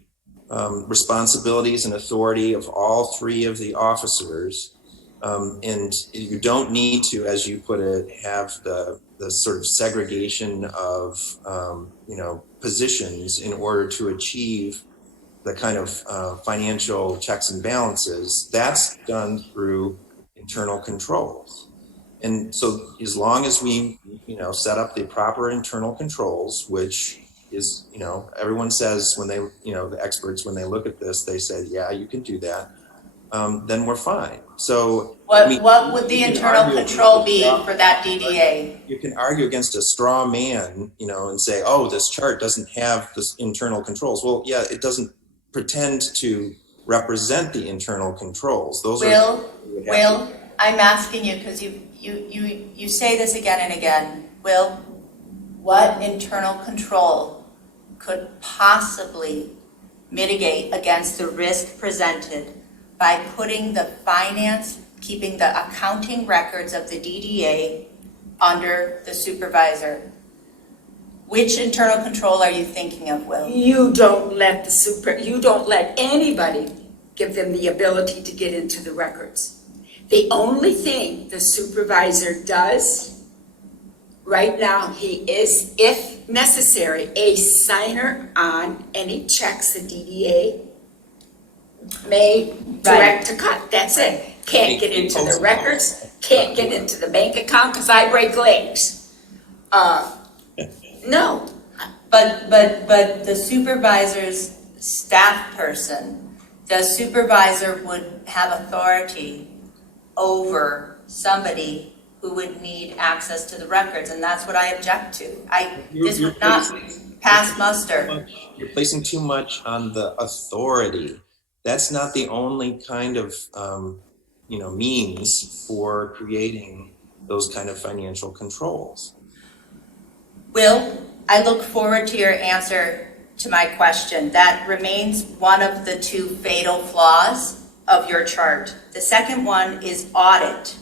responsibilities and authority of all three of the officers. And you don't need to, as you put it, have the sort of segregation of, positions in order to achieve the kind of financial checks and balances. That's done through internal controls. And so as long as we, set up the proper internal controls, which is, everyone says when they, the experts, when they look at this, they say, yeah, you can do that, then we're fine. So What would the internal control be for that DDA? You can argue against a straw man, and say, oh, this chart doesn't have this internal controls. Well, yeah, it doesn't pretend to represent the internal controls. Will, I'm asking you because you say this again and again. Will, what internal control could possibly mitigate against the risk presented by putting keeping the accounting records of the DDA under the supervisor? Which internal control are you thinking of, Will? You don't let anybody give them the ability to get into the records. The only thing the supervisor does right now, he is, if necessary, a signer on any checks the DDA may direct to cut. That's it. Can't get into the records, can't get into the bank account because I break legs. No. But the supervisor's staff person, the supervisor would have authority over somebody who would need access to the records, and that's what I object to. This would not pass muster. You're placing too much on the authority. That's not the only kind of means for creating those kind of financial controls. Will, I look forward to your answer to my question. That remains one of the two fatal flaws of your chart. The second one is audit.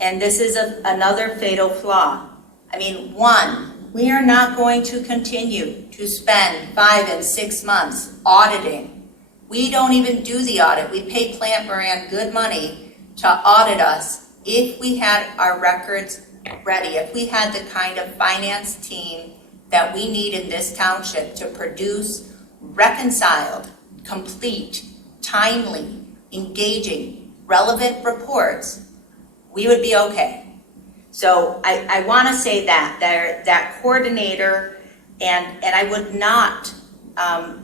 And this is another fatal flaw. I mean, one, we are not going to continue to spend 5 and 6 months auditing. We don't even do the audit. We pay Plant Moran good money to audit us if we had our records ready, if we had the kind of finance team that we need in this township to produce reconciled, complete, timely, engaging, relevant reports, we would be okay. So I want to say that coordinator, and I would not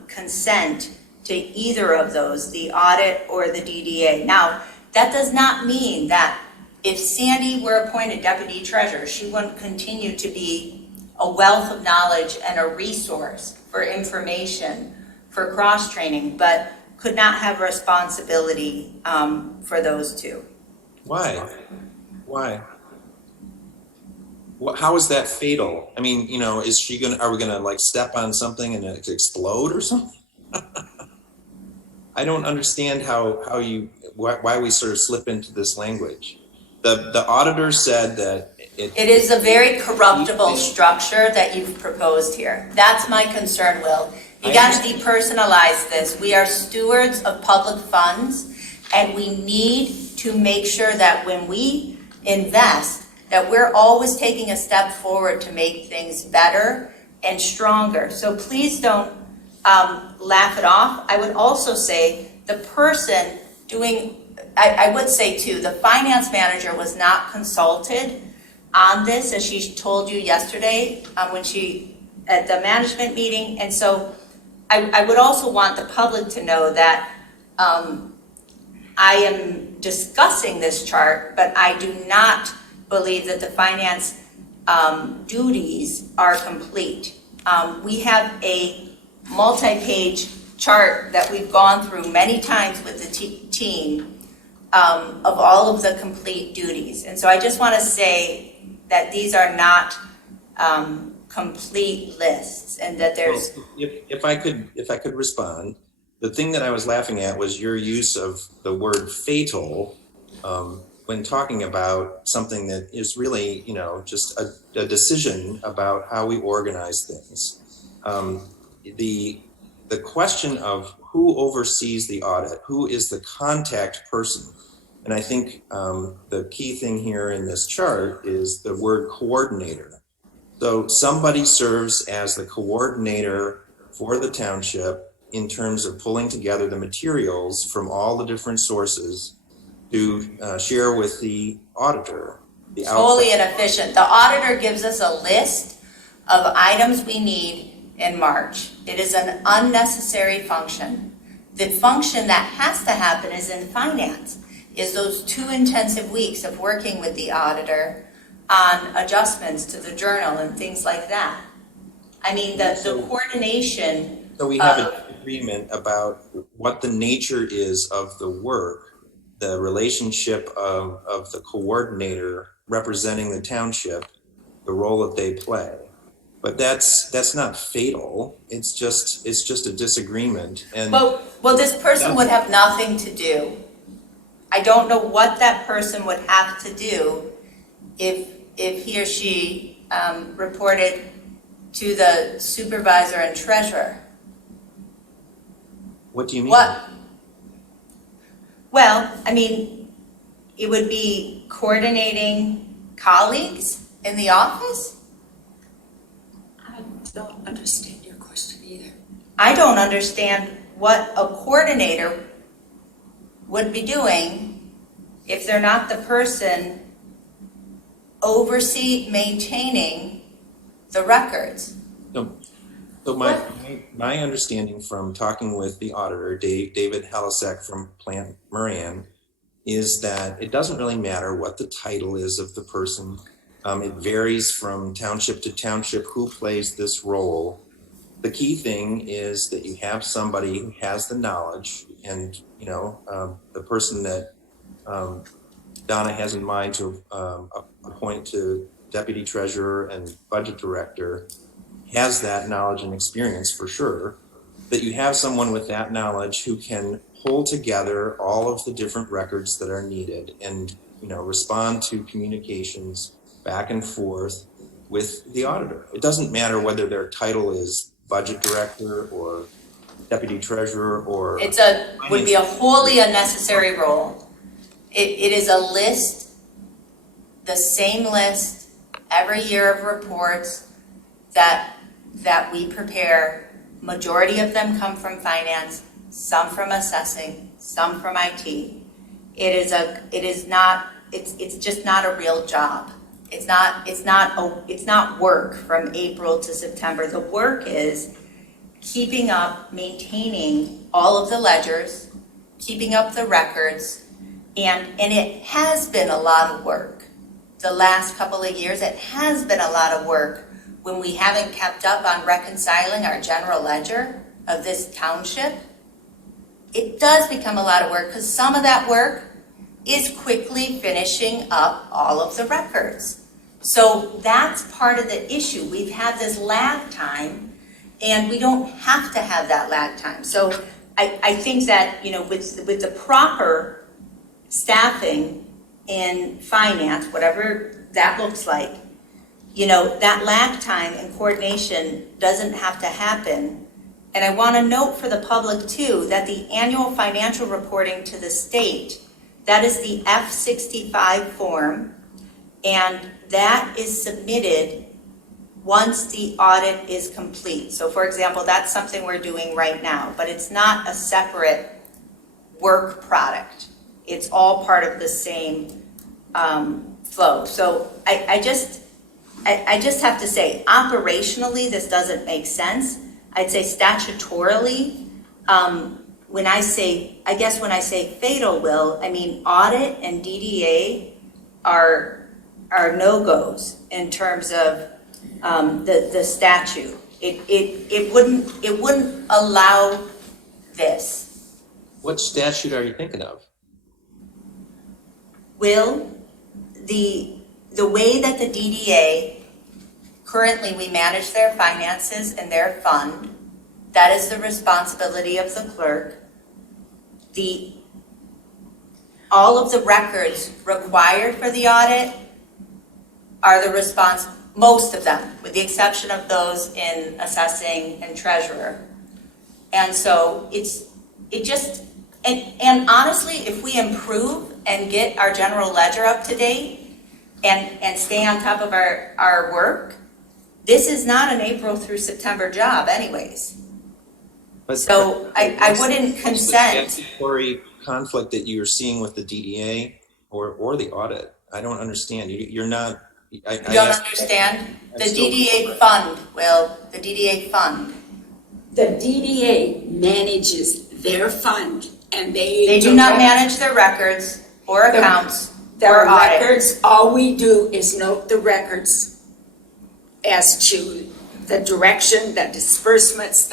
consent to either of those, the audit or the DDA. Now, that does not mean that if Sandy were appointed deputy treasurer, she wouldn't continue to be a wealth of knowledge and a resource for information, for cross-training, but could not have responsibility for those two. Why? How is that fatal? I mean, are we gonna like step on something and it explode or something? I don't understand why we sort of slip into this language. The auditor said that it is a very corruptible structure that you've proposed here. That's my concern, Will. You got to depersonalize this. We are stewards of public funds, and we need to make sure that when we invest, that we're always taking a step forward to make things better and stronger. So please don't laugh it off. I would also say the person doing, I would say too, the finance manager was not consulted on this, as she told you yesterday when she at the management meeting. And so I would also want the public to know that I am discussing this chart, but I do not believe that the finance duties are complete. We have a multi-page chart that we've gone through many times with the team of all of the complete duties. And so I just want to say that these are not complete lists, and that there's... Well, if I could respond, the thing that I was laughing at was your use of the word fatal when talking about something that is really, you know, just a decision about how we organize things. The question of who oversees the audit, who is the contact person, and I think the key thing here in this chart is the word coordinator. So somebody serves as the coordinator for the township in terms of pulling together the materials from all the different sources to share with the auditor. Totally inefficient. The auditor gives us a list of items we need in March. It is an unnecessary function. The function that has to happen is in finance, is those 2 intensive weeks of working with the auditor on adjustments to the journal and things like that. I mean, the coordination. So we have an agreement about what the nature is of the work, the relationship of the coordinator representing the township, the role that they play. But that's not fatal. It's just a disagreement. And well, this person would have nothing to do. I don't know what that person would have to do if he or she reported to the supervisor and treasurer. What do you mean? What? Well, I mean, it would be coordinating colleagues in the office. I don't understand your question either. I don't understand what a coordinator would be doing if they're not the person maintaining the records. So my understanding from talking with the auditor, David Halasek from Plant Moran, is that it doesn't really matter what the title is of the person. It varies from township to township who plays this role. The key thing is that you have somebody who has the knowledge, and you know the person that Donna has in mind to appoint to deputy treasurer and budget director has that knowledge and experience for sure. That you have someone with that knowledge who can pull together all of the different records that are needed and, you know, respond to communications back and forth with the auditor. It doesn't matter whether their title is budget director or deputy treasurer or... would be a wholly unnecessary role. It is a list, the same list every year of reports that we prepare. Majority of them come from finance, some from assessing, some from IT. It's just not a real job. It's not work from April to September. The work is keeping up, maintaining all of the ledgers, keeping up the records, and it has been a lot of work. The last couple of years, it has been a lot of work when we haven't kept up on reconciling our general ledger of this township. It does become a lot of work because some of that work is quickly finishing up all of the records. So that's part of the issue. We've had this lag time and we don't have to have that lag time. So I think that, you know, with the proper staffing in finance, whatever that looks like, you know, that lag time and coordination doesn't have to happen. And I want to note for the public too, that the annual financial reporting to the state, that is the F-65 form, and that is submitted once the audit is complete. So for example, that's something we're doing right now, but it's not a separate work product. It's all part of the same flow. So I just, I just have to say, operationally, this doesn't make sense. I'd say statutorily, when I say fatal, Will, I mean audit and DDA are no-goes in terms of the statute. It wouldn't allow this. What statute are you thinking of? Will, the way that the DDA, currently we manage their finances and their fund, that is the responsibility of the clerk. All of the records required for the audit are most of them, with the exception of those in assessing and treasurer. And so and honestly, if we improve and get our general ledger up to date and stay on top of our work, this is not an April through September job anyways. So I wouldn't consent. What's the statutory conflict that you're seeing with the DDA or the audit? I don't understand. You're not. You don't understand? The DDA fund, Will, the DDA fund. The DDA manages their fund, and They do not manage their records or accounts Their or audit. records, all we do is note the records as to the direction, the disbursements,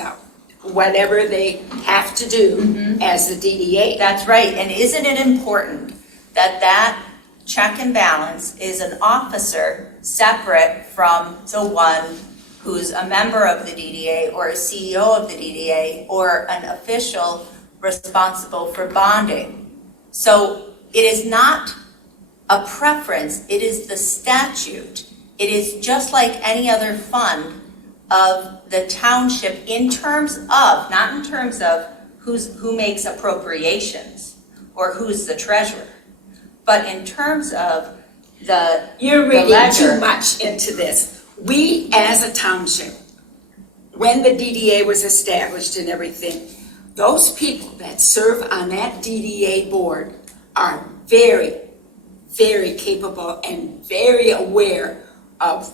whatever they have to do as the DDA. That's right, and isn't it important that check and balance is an officer separate from the one who's a member of the DDA or a CEO of the DDA or an official responsible for bonding? So it is not a preference, it is the statute. It is just like any other fund of the township in terms of, not in terms of who makes appropriations or who's the treasurer, but in terms of You're reading ledger. too much into this. We, as a township, when the DDA was established and everything, those people that serve on that DDA board are very, very capable and very aware of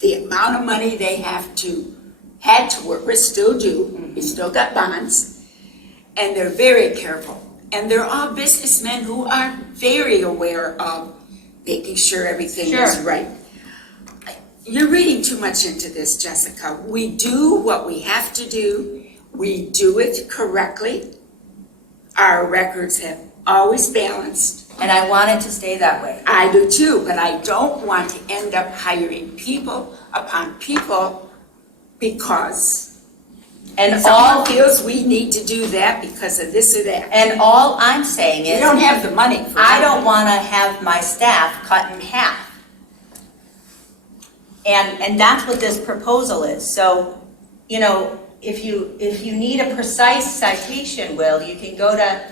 the amount of money they had to work with, still do. We still got bonds, and they're very careful. And they're all businessmen who are very aware of making sure everything is Sure. right. You're reading too much into this, Jessica. We do what we have to do. We do it correctly. Our records have always balanced. And I want it to stay that way. I do too, but I don't want to end up hiring people upon people because And someone feels we need to do that because of this or that. all I'm saying We is, don't have the money for I that. don't want to have my staff cut in half. And that's what this proposal is. So, if you need a precise citation, Will, you can go to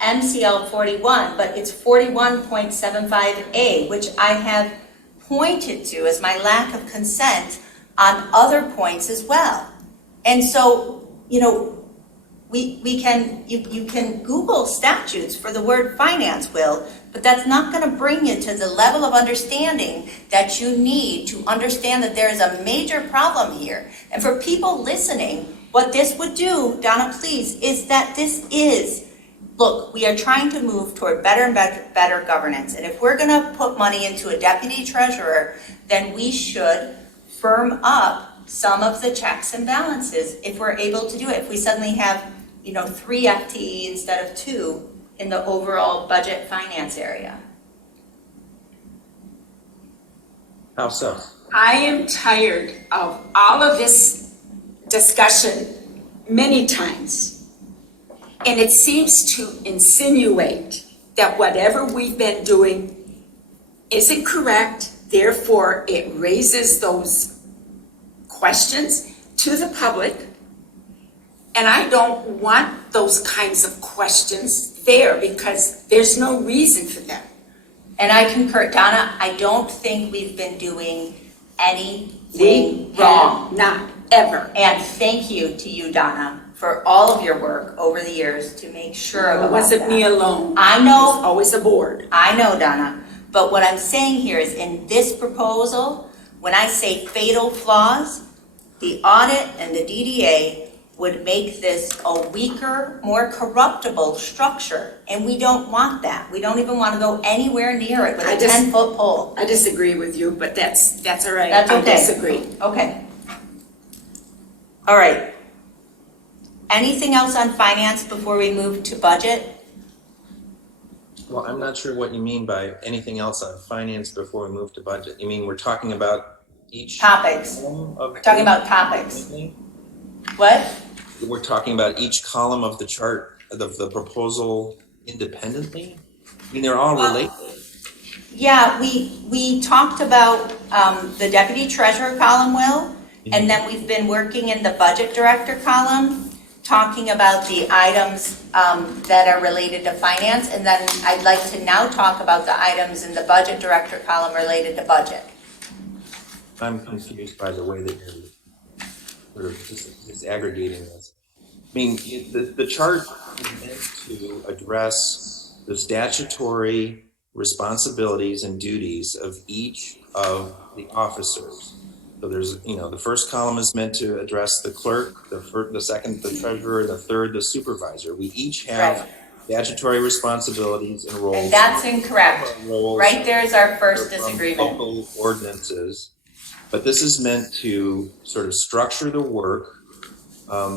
MCL 41, but it's 41.75A, which I have pointed to as my lack of consent on other points as well. And so, you can Google statutes for the word finance, Will, but that's not going to bring you to the level of understanding that you need to understand that there is a major problem here. And for people listening, what this would do, Donna, please, is that look, we are trying to move toward better and better governance. And if we're going to put money into a deputy treasurer, then we should firm up some of the checks and balances if we're able to do it. If we suddenly have, 3 FTE instead of 2 in the overall budget finance area. How so? I am tired of all of this discussion many times. And it seems to insinuate that whatever we've been doing isn't correct, therefore it raises those questions to the public. And I don't want those kinds of questions there because there's no reason for them. And I concur, Donna, I don't think we've been doing anything wrong. Not ever. And thank you to you, Donna, for all of your work over the years to make sure It about wasn't that. me alone. I It know. was always a board. I know, Donna, but what I'm saying here is in this proposal, When I say fatal flaws, the audit and the DDA would make this a weaker, more corruptible structure, and we don't want that. We don't even want to go anywhere near it with a 10-foot pole. I disagree with you, but that's all right. That's okay. I disagree. Okay. All right. Anything else on finance before we move to budget? Well, I'm not sure what you mean by anything else on finance before we move to budget. You mean we're talking about each Topics. column of Talking about topics. What? We're talking about each column of the chart of the proposal independently? I mean, they're all related. Yeah, we talked about the deputy treasurer column, Will, and then we've been working in the budget director column, talking about the items that are related to finance, and then I'd like to now talk about the items in the budget director column related to budget. I'm confused by the way that you're sort of just aggregating this. I mean, the chart is meant to address the statutory responsibilities and duties of each of the officers. So there's, the first column is meant to address the clerk, the second, the treasurer, the third, the supervisor. We each have statutory responsibilities and roles. And that's incorrect. Right there is our first disagreement. Local ordinances. But this is meant to sort of structure the work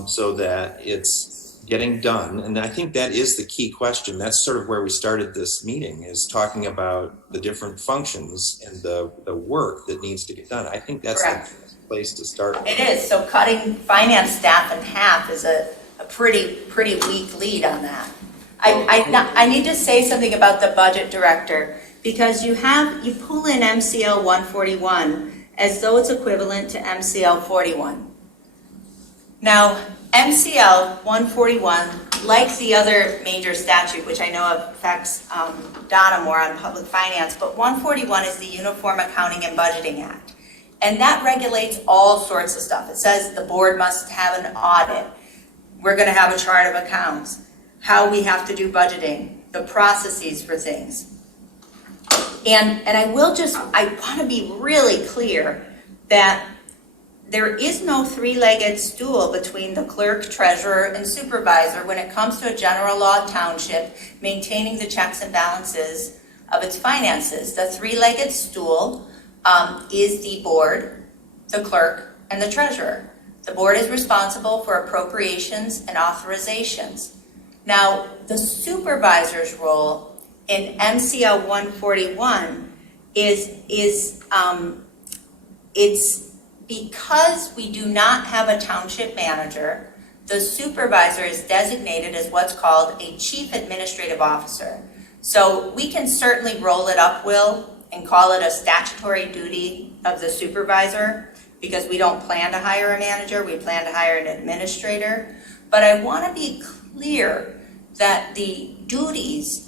so that it's getting done. And I think that is the key question. That's sort of where we started this meeting, is talking about the different functions and the work that needs to get done. I think that's the best place to start. It is. So cutting finance staff in half is a pretty weak lead on that. I need to say something about the budget director, because you pull in MCL 141 as though it's equivalent to MCL 41. Now, MCL 141, like the other major statute, which I know affects Donna more on public finance, but 141 is the Uniform Accounting and Budgeting Act. And that regulates all sorts of stuff. It says the board must have an audit. We're going to have a chart of accounts, how we have to do budgeting, the processes for things. And I want to be really clear that there is no three-legged stool between the clerk, treasurer, and supervisor when it comes to a general law township maintaining the checks and balances of its finances. The three-legged stool is the board, the clerk, and the treasurer. The board is responsible for appropriations and authorizations. Now, the supervisor's role in MCL 141 it's because we do not have a township manager, the supervisor is designated as what's called a chief administrative officer. So we can certainly roll it up, Will, and call it a statutory duty of the supervisor, because we don't plan to hire a manager, we plan to hire an administrator. But I want to be clear that the duties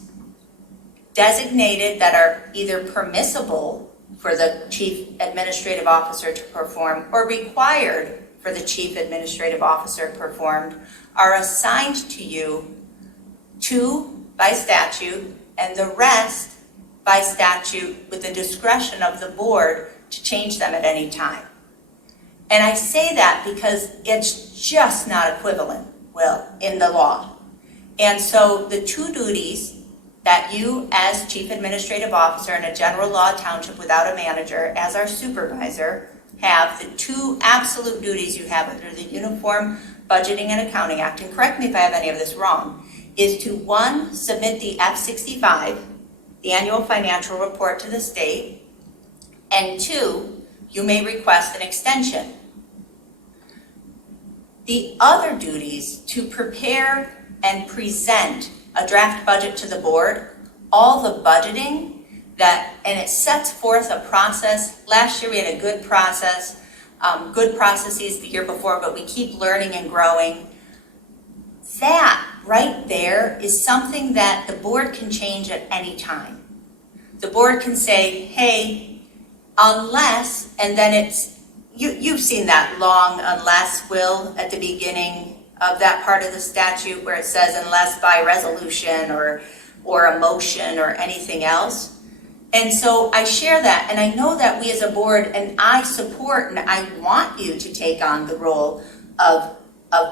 designated that are either permissible for the chief administrative officer to perform or required for the chief administrative officer performed are assigned to you, two by statute and the rest by statute with the discretion of the board to change them at any time. And I say that because it's just not equivalent, Will, in the law. And so the two duties that you as chief administrative officer in a general law township without a manager as our supervisor have, the two absolute duties you have under the Uniform Budgeting and Accounting Act, and correct me if I have any of this wrong, is to, one, submit the F-65, the annual financial report to the state, and two, you may request an extension. The other duties to prepare and present a draft budget to the board, all the budgeting and it sets forth a process. Last year we had a good process, good processes the year before, but we keep learning and growing. That right there is something that the board can change at any time. The board can say, hey, unless, and then it's, you've seen that long unless, Will, at the beginning of that part of the statute where it says unless by resolution or a motion or anything else. And so I share that, and I know that we as a board, and I support and I want you to take on the role of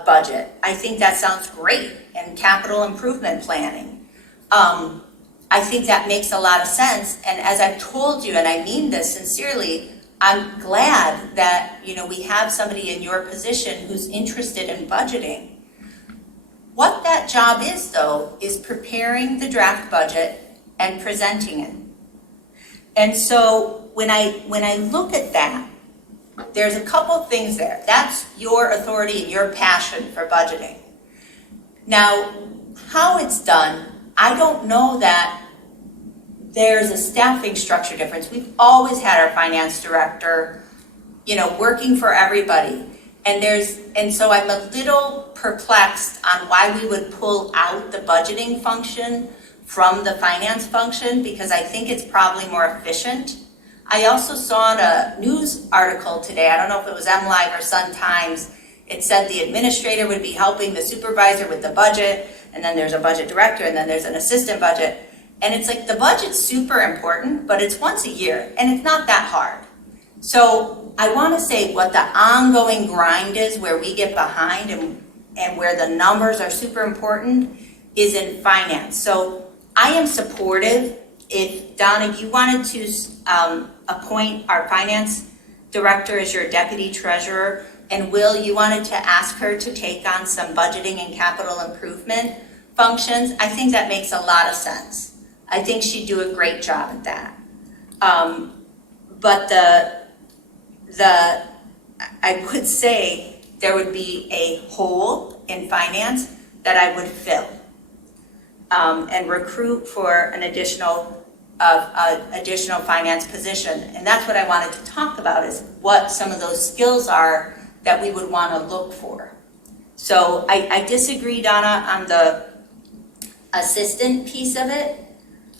budget. I think that sounds great, and capital improvement planning. I think that makes a lot of sense, and as I've told you, and I mean this sincerely, I'm glad that, you know, we have somebody in your position who's interested in budgeting. What that job is, though, is preparing the draft budget and presenting it. And so when I look at that, there's a couple things there. That's your authority and your passion for budgeting. Now, how it's done, I don't know that there's a staffing structure difference. We've always had our finance director, you know, working for everybody. And so I'm a little perplexed on why we would pull out the budgeting function from the finance function, because I think it's probably more efficient. I also saw in a news article today, I don't know if it was MLive or Sun Times, it said the administrator would be helping the supervisor with the budget, and then there's a budget director, and then there's an assistant budget. And it's like, the budget's super important, but it's once a year, and it's not that hard. So I want to say what the ongoing grind is, where we get behind and where the numbers are super important, is in finance. So I am supportive. If, Donna, you wanted to appoint our finance director as your deputy treasurer, and Will, you wanted to ask her to take on some budgeting and capital improvement functions, I think that makes a lot of sense. I think she'd do a great job at that. But I would say there would be a hole in finance that I would fill, and recruit for an additional finance position. And that's what I wanted to talk about, is what some of those skills are that we would want to look for. So I disagree, Donna, on the assistant piece of it,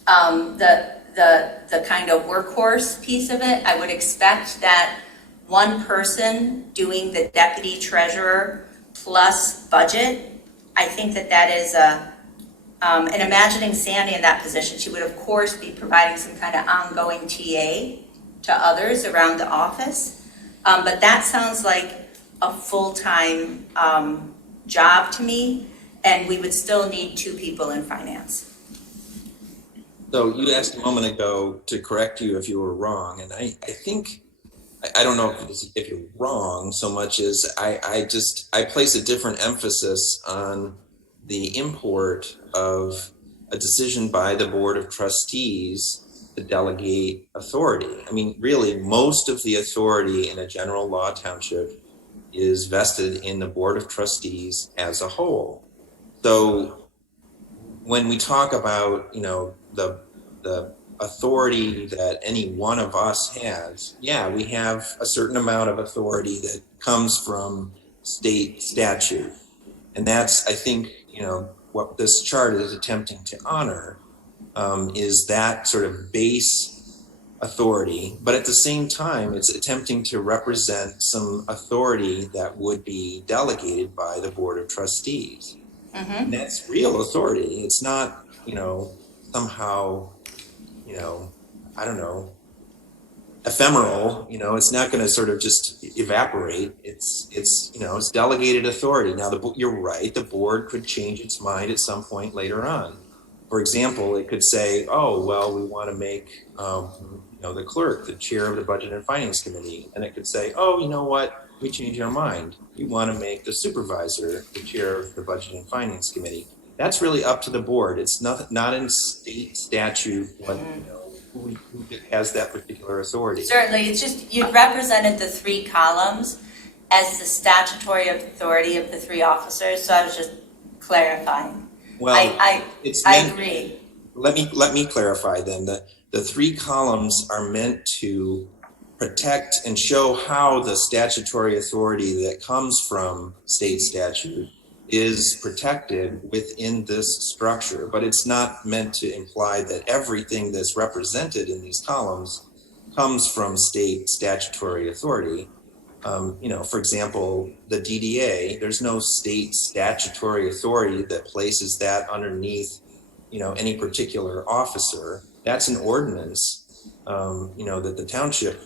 the kind of workhorse piece of it. I would expect that one person doing the deputy treasurer plus budget, I think that is and imagining Sandy in that position, she would of course be providing some kind of ongoing TA to others around the office. But that sounds like a full-time job to me, and we would still need 2 people in finance. So you asked a moment ago to correct you if you were wrong, and I think, I don't know if you're wrong so much as I place a different emphasis on the import of a decision by the Board of Trustees to delegate authority. I mean, really, most of the authority in a general law township is vested in the Board of Trustees as a whole. So when we talk about, you know, the authority that any one of us has, yeah, we have a certain amount of authority that comes from state statute. And that's, I think, you know, what this chart is attempting to honor, is that sort of base authority, but at the same time, it's attempting to represent some authority that would be delegated by the Board of Trustees. Mm-hmm. And that's real authority. It's not, you know, somehow, you know, I don't know, ephemeral, you know, it's not going to sort of just evaporate. It's, you know, it's delegated authority. Now, you're right, the board could change its mind at some point later on. For example, it could say, oh, well, we want to make, you know, the clerk the chair of the Budget and Finance Committee. And it could say, oh, you know what, we change our mind. We want to make the supervisor the chair of the Budget and Finance Committee. That's really up to the board. It's not in state statute what, you know, who has that particular authority. Certainly, it's just, you represented the 3 columns as the statutory authority of the 3 officers, so I was just clarifying. Well, I agree. Let me clarify then. The 3 columns are meant to protect and show how the statutory authority that comes from state statute is protected within this structure, but it's not meant to imply that everything that's represented in these columns comes from state statutory authority. You know, for example, the DDA, there's no state statutory authority that places that underneath, you know, any particular officer. That's an ordinance that the township,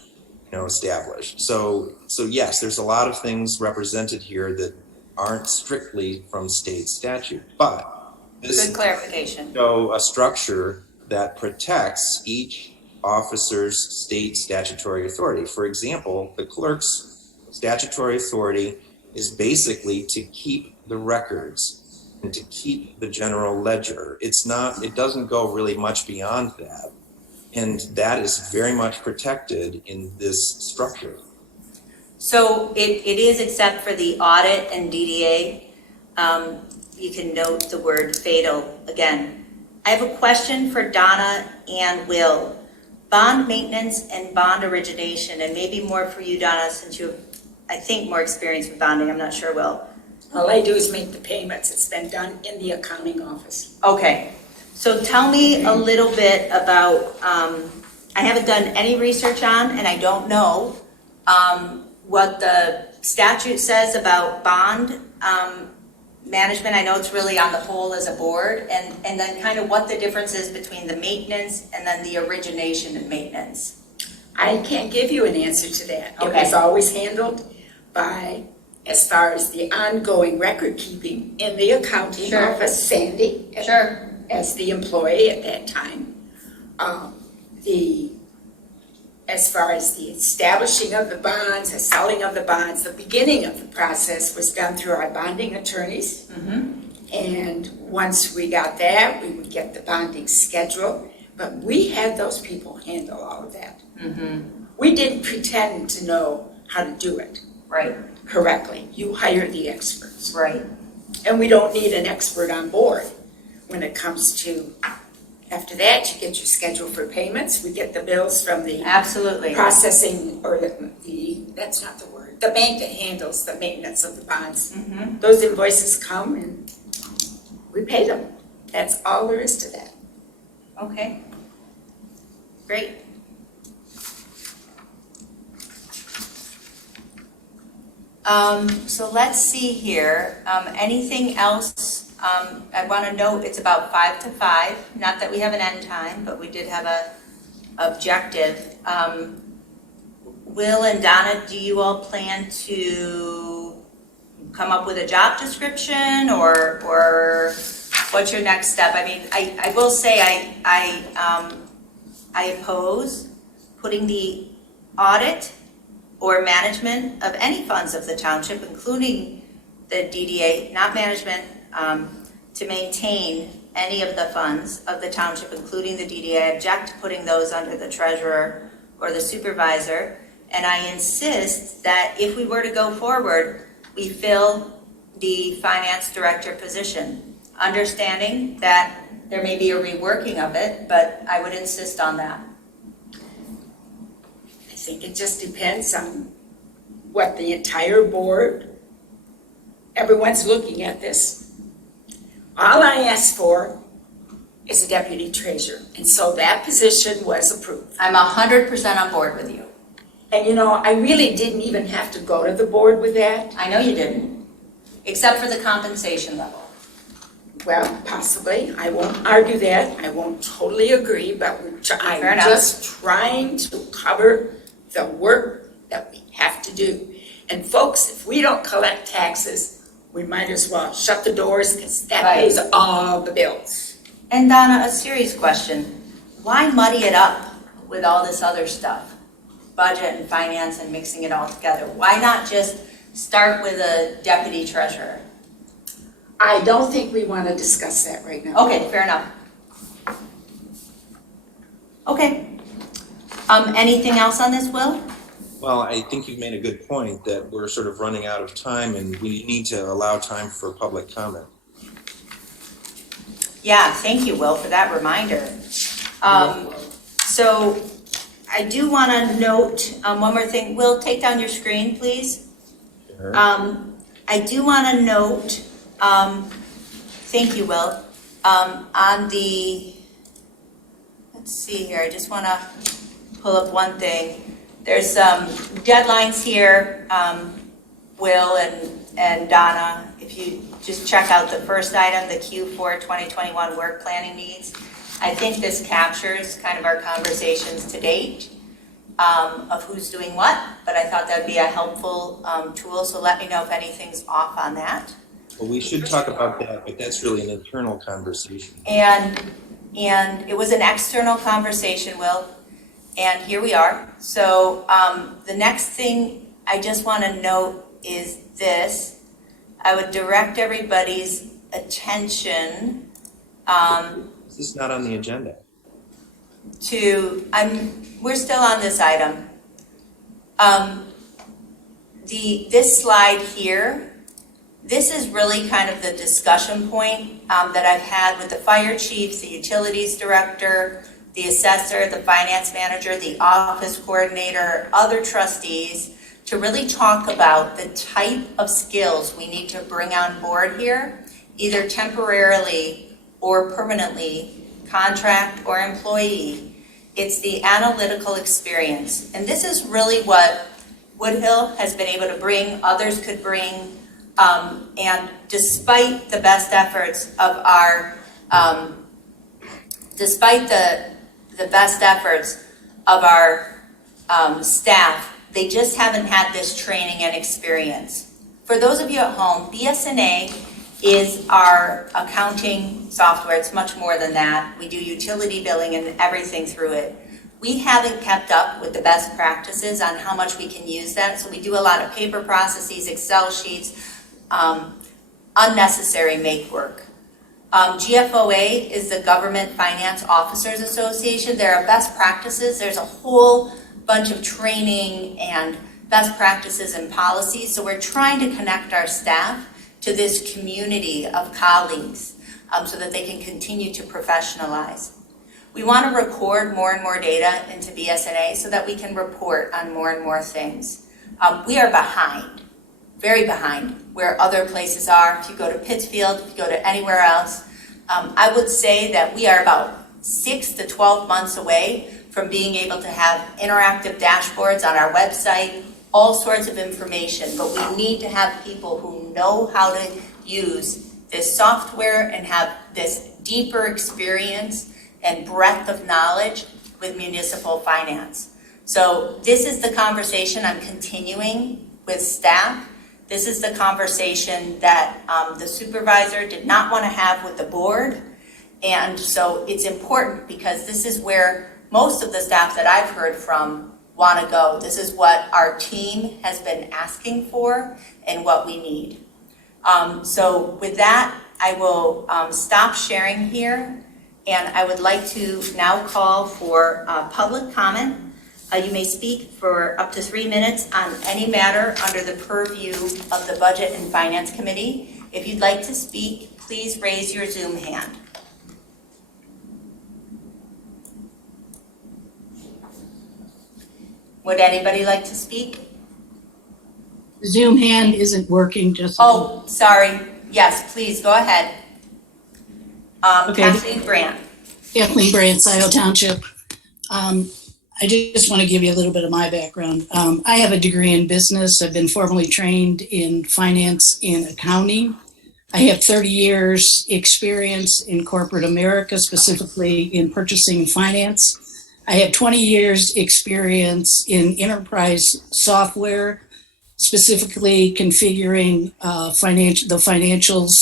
established. So yes, there's a lot of things represented here that aren't strictly from state statute, but this Good clarification. show a structure that protects each officer's state statutory authority. For example, the clerk's statutory authority is basically to keep the records and to keep the general ledger. It doesn't go really much beyond that. And that is very much protected in this structure. So it is except for the audit and DDA. You can note the word fatal again. I have a question for Donna and Will. Bond maintenance and bond origination, and maybe more for you, Donna, since you have, I think, more experience with bonding. I'm not sure, Will. All I do is make the payments. It's been done in the accounting office. Okay, so tell me a little bit about, I haven't done any research on, and I don't know what the statute says about bond management. I know it's really on the whole as a board, and then kind of what the difference is between the maintenance and then the origination and maintenance. I can't give you an answer to that. It Okay. was always handled by, as far as the ongoing record keeping in the accounting Sure. office, Sandy, Sure. as the employee at that time. As far as the establishing of the bonds, the selling of the bonds, the beginning of the process was done through our bonding attorneys. And once we got that, we would get the bonding schedule. But we had those people handle all of that. We didn't pretend to know how to do it Right, correctly. You hire the experts. right. And we don't need an expert on board when it comes to, after that, you get your schedule for payments. We get the bills from the Absolutely. processing, or that's not the word, the bank that handles the maintenance of the bonds. Mhm. Those invoices come and we pay them. That's all there is to that. Okay. Great. So let's see here. Anything else? I want to note it's about 5 to 5. Not that we have an end time, but we did have a objective. Will and Donna, do you all plan to come up with a job description, or what's your next step? I mean, I will say I oppose putting the audit or management of any funds of the township, including the DDA, not management, to maintain any of the funds of the township, including the DDA. I object to putting those under the treasurer or the supervisor. And I insist that if we were to go forward, we fill the finance director position, understanding that there may be a reworking of it, but I would insist on that. I think it just depends on what the entire board, everyone's looking at this. All I asked for is a deputy treasurer, and so that position was approved. I'm 100% on board with you. And I really didn't even have to go to the board with that. I know you didn't, except for the compensation level. Well, possibly, I won't argue that, I won't totally agree, but I'm Fair enough. just trying to cover the work that we have to do. And folks, if we don't collect taxes, we might as well shut the doors, because that Right. pays all the bills. And Donna, a serious question. Why muddy it up with all this other stuff? Budget and finance and mixing it all together. Why not just start with a deputy treasurer? I don't think we want to discuss that right now. Okay, fair enough. Okay. Anything else on this, Will? Well, I think you've made a good point that we're sort of running out of time and we need to allow time for public comment. Yeah, thank you, Will, for that reminder. So I do want to note one more thing. Will, take down your screen, please. Sure. I do want to note, thank you, Will, on the, let's see here, I just want to pull up one thing. There's some deadlines here, Will and Donna. If you just check out the first item, the Q4 2021 work planning needs. I think this captures kind of our conversations to date of who's doing what, but I thought that'd be a helpful tool, so let me know if anything's off on that. Well, we should talk about that, but that's really an internal conversation. And it was an external conversation, Will, and here we are. So the next thing I just want to note is this. I would direct everybody's attention This is not on the agenda. we're still on this item. This slide here, this is really kind of the discussion point that I've had with the fire chiefs, the utilities director, the assessor, the finance manager, the office coordinator, other trustees, to really talk about the type of skills we need to bring on board here, either temporarily or permanently, contract or employee. It's the analytical experience. And this is really what Woodhill has been able to bring, others could bring, and despite the best efforts of our, staff, they just haven't had this training and experience. For those of you at home, BSNA is our accounting software. It's much more than that. We do utility billing and everything through it. We haven't kept up with the best practices on how much we can use that, so we do a lot of paper processes, Excel sheets, unnecessary make work. GFOA is the Government Finance Officers Association. There are best practices. There's a whole bunch of training and best practices and policies, so we're trying to connect our staff to this community of colleagues so that they can continue to professionalize. We want to record more and more data into BSNA so that we can report on more and more things. We are behind, very behind, where other places are. If you go to Pittsfield, if you go to anywhere else, I would say that we are about 6 to 12 months away from being able to have interactive dashboards on our website, all sorts of information, but we need to have people who know how to use this software and have this deeper experience and breadth of knowledge with municipal finance. So this is the conversation I'm continuing with staff. This is the conversation that the supervisor did not want to have with the board. And so it's important because this is where most of the staff that I've heard from want to go. This is what our team has been asking for and what we need. So with that, I will stop sharing here, and I would like to now call for public comment. You may speak for up to 3 minutes on any matter under the purview of the Budget and Finance Committee. If you'd like to speak, please raise your Zoom hand. Would anybody like to speak? Zoom hand isn't working, just. Oh, sorry. Yes, please, go ahead. Okay. Kathleen Brandt. Kathleen Brandt, Scio Township. I just want to give you a little bit of my background. I have a degree in business. I've been formally trained in finance and accounting. I have 30 years experience in corporate America, specifically in purchasing and finance. I have 20 years experience in enterprise software, specifically configuring the financials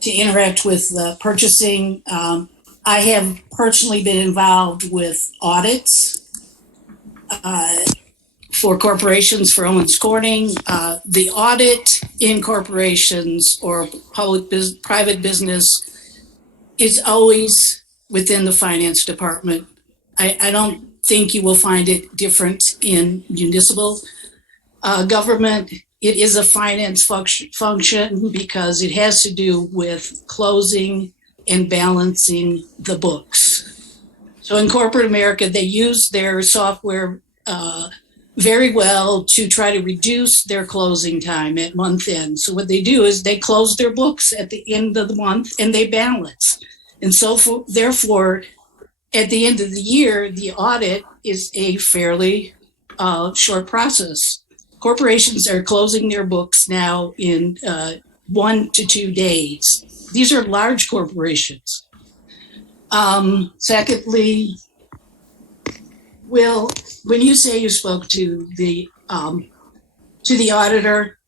to interact with purchasing. I have personally been involved with audits for corporations for Owens Corning. The audit in corporations or private business is always within the finance department. I don't think you will find it different in municipal government. It is a finance function because it has to do with closing and balancing the books. So in corporate America, they use their software very well to try to reduce their closing time at month end. So what they do is they close their books at the end of the month and they balance. And so therefore, at the end of the year, the audit is a fairly short process. Corporations are closing their books now in 1 to 2 days. These are large corporations. Secondly, Will, when you say you spoke to the auditor,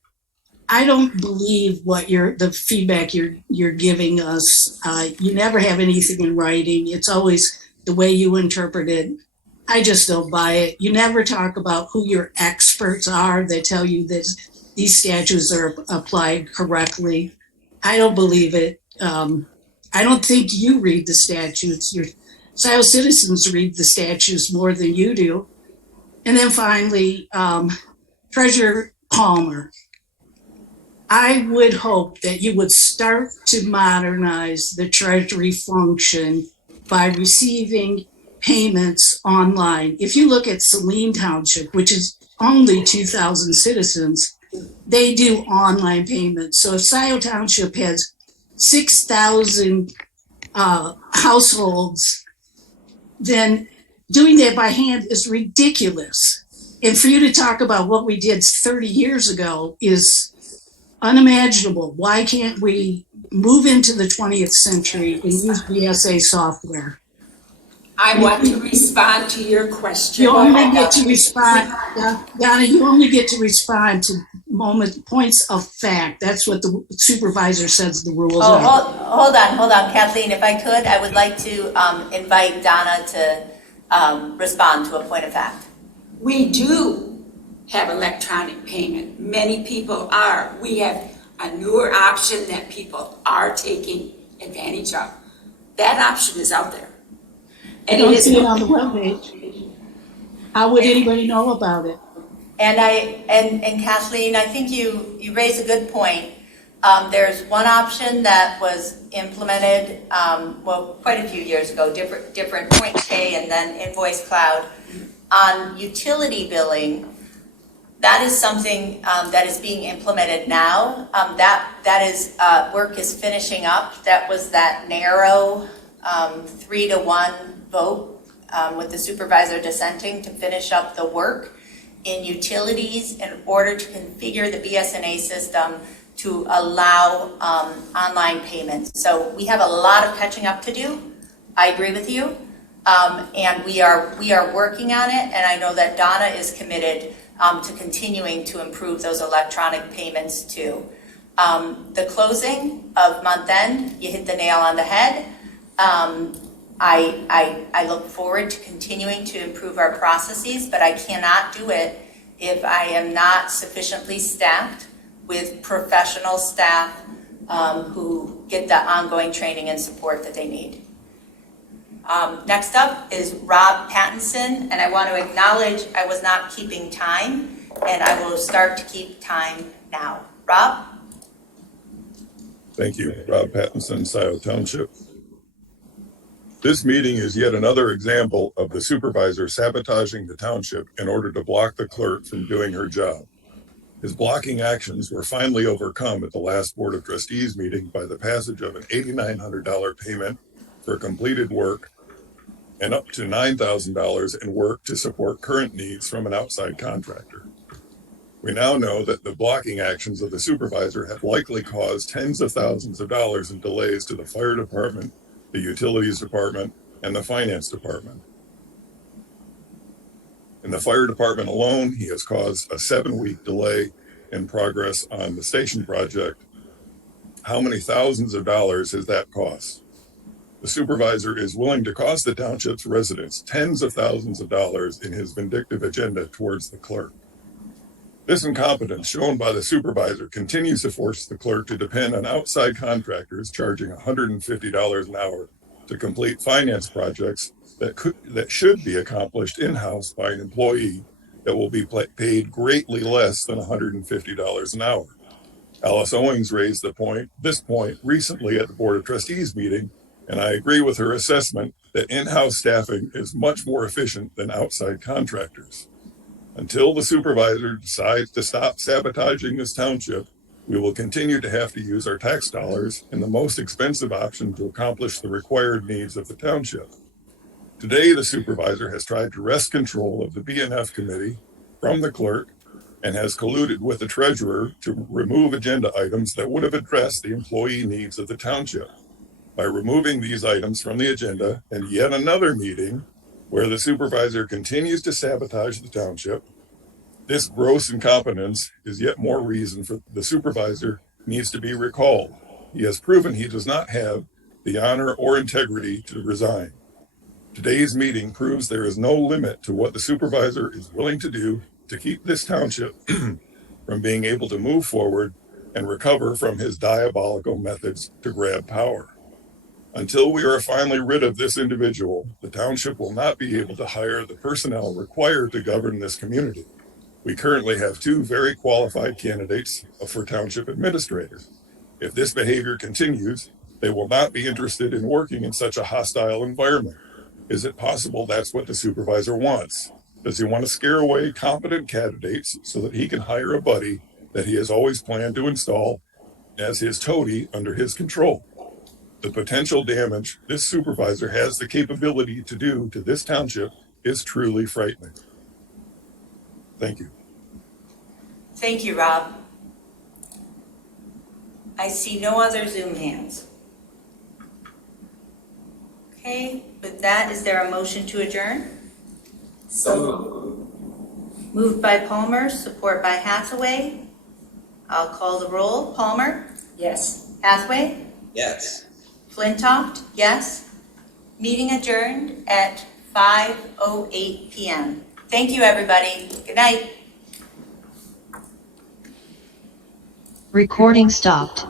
I don't believe what the feedback you're giving us. You never have anything in writing. It's always the way you interpret it. I just don't buy it. You never talk about who your experts are that tell you that these statutes are applied correctly. I don't believe it. I don't think you read the statutes. Your Scio citizens read the statutes more than you do. And then finally, Treasurer Palmer, I would hope that you would start to modernize the Treasury function by receiving payments online. If you look at Saline Township, which is only 2,000 citizens, they do online payments. So if Scio Township has 6,000 households, then doing that by hand is ridiculous. And for you to talk about what we did 30 years ago is unimaginable. Why can't we move into the 20th century and use BSA software? I want to respond to your question. You only get to respond, Donna, you only get to respond to points of fact. That's what the supervisor says the rules Oh, are. hold on, Kathleen, if I could, I would like to invite Donna to respond to a point of fact. We do have electronic payment. Many people are. We have a newer option that people are taking advantage of. That option is out there. I don't see it on the webpage. How would anybody know about it? And Kathleen, I think you raised a good point. There's one option that was implemented, quite a few years ago, different point pay and then invoice cloud. On utility billing, that is something that is being implemented now. That is work is finishing up. That was that narrow 3-1 vote with the supervisor dissenting to finish up the work in utilities in order to configure the BSNA system to allow online payments. So we have a lot of catching up to do. I agree with you. And we are working on it, and I know that Donna is committed to continuing to improve those electronic payments too. The closing of month end, you hit the nail on the head. I look forward to continuing to improve our processes, but I cannot do it if I am not sufficiently staffed with professional staff who get the ongoing training and support that they need. Next up is Rob Pattinson, and I want to acknowledge I was not keeping time, and I will start to keep time now. Rob? Thank you, Rob Pattinson, Scio Township. This meeting is yet another example of the supervisor sabotaging the township in order to block the clerk from doing her job. His blocking actions were finally overcome at the last Board of Trustees meeting by the passage of an $8,900 payment for completed work and up to $9,000 in work to support current needs from an outside contractor. We now know that the blocking actions of the supervisor have likely caused tens of thousands of dollars in delays to the fire department, the utilities department, and the finance department. In the fire department alone, he has caused a 7-week delay in progress on the station project. How many thousands of dollars has that cost? The supervisor is willing to cost the township's residents tens of thousands of dollars in his vindictive agenda towards the clerk. This incompetence shown by the supervisor continues to force the clerk to depend on outside contractors charging $150 an hour to complete finance projects that should be accomplished in-house by an employee that will be paid greatly less than $150 an hour. Alice Owings raised this point recently at the Board of Trustees meeting, and I agree with her assessment that in-house staffing is much more efficient than outside contractors. Until the supervisor decides to stop sabotaging this township, we will continue to have to use our tax dollars in the most expensive option to accomplish the required needs of the township. Today, the supervisor has tried to wrest control of the B&F committee from the clerk and has colluded with the treasurer to remove agenda items that would have addressed the employee needs of the township. by removing these items from the agenda and yet another meeting where the supervisor continues to sabotage the township. This gross incompetence is yet more reason for the supervisor needs to be recalled. He has proven he does not have the honor or integrity to resign. Today's meeting proves there is no limit to what the supervisor is willing to do to keep this township from being able to move forward and recover from his diabolical methods to grab power. Until we are finally rid of this individual, the township will not be able to hire the personnel required to govern this community. We currently have 2 very qualified candidates for township administrator. If this behavior continues, they will not be interested in working in such a hostile environment. Is it possible that's what the supervisor wants? Does he want to scare away competent candidates so that he can hire a buddy that he has always planned to install as his toady under his control? The potential damage this supervisor has the capability to do to this township is truly frightening. Thank you. Thank you, Rob. I see no other Zoom hands. Okay, with that, is there a motion to adjourn? So Moved by Palmer, support by Hathaway. I'll call the roll. Palmer? Yes. Hathaway? Yes. Flintoft? Yes. Meeting adjourned at 5:08 p.m. Thank you, everybody. Good night. Recording stopped.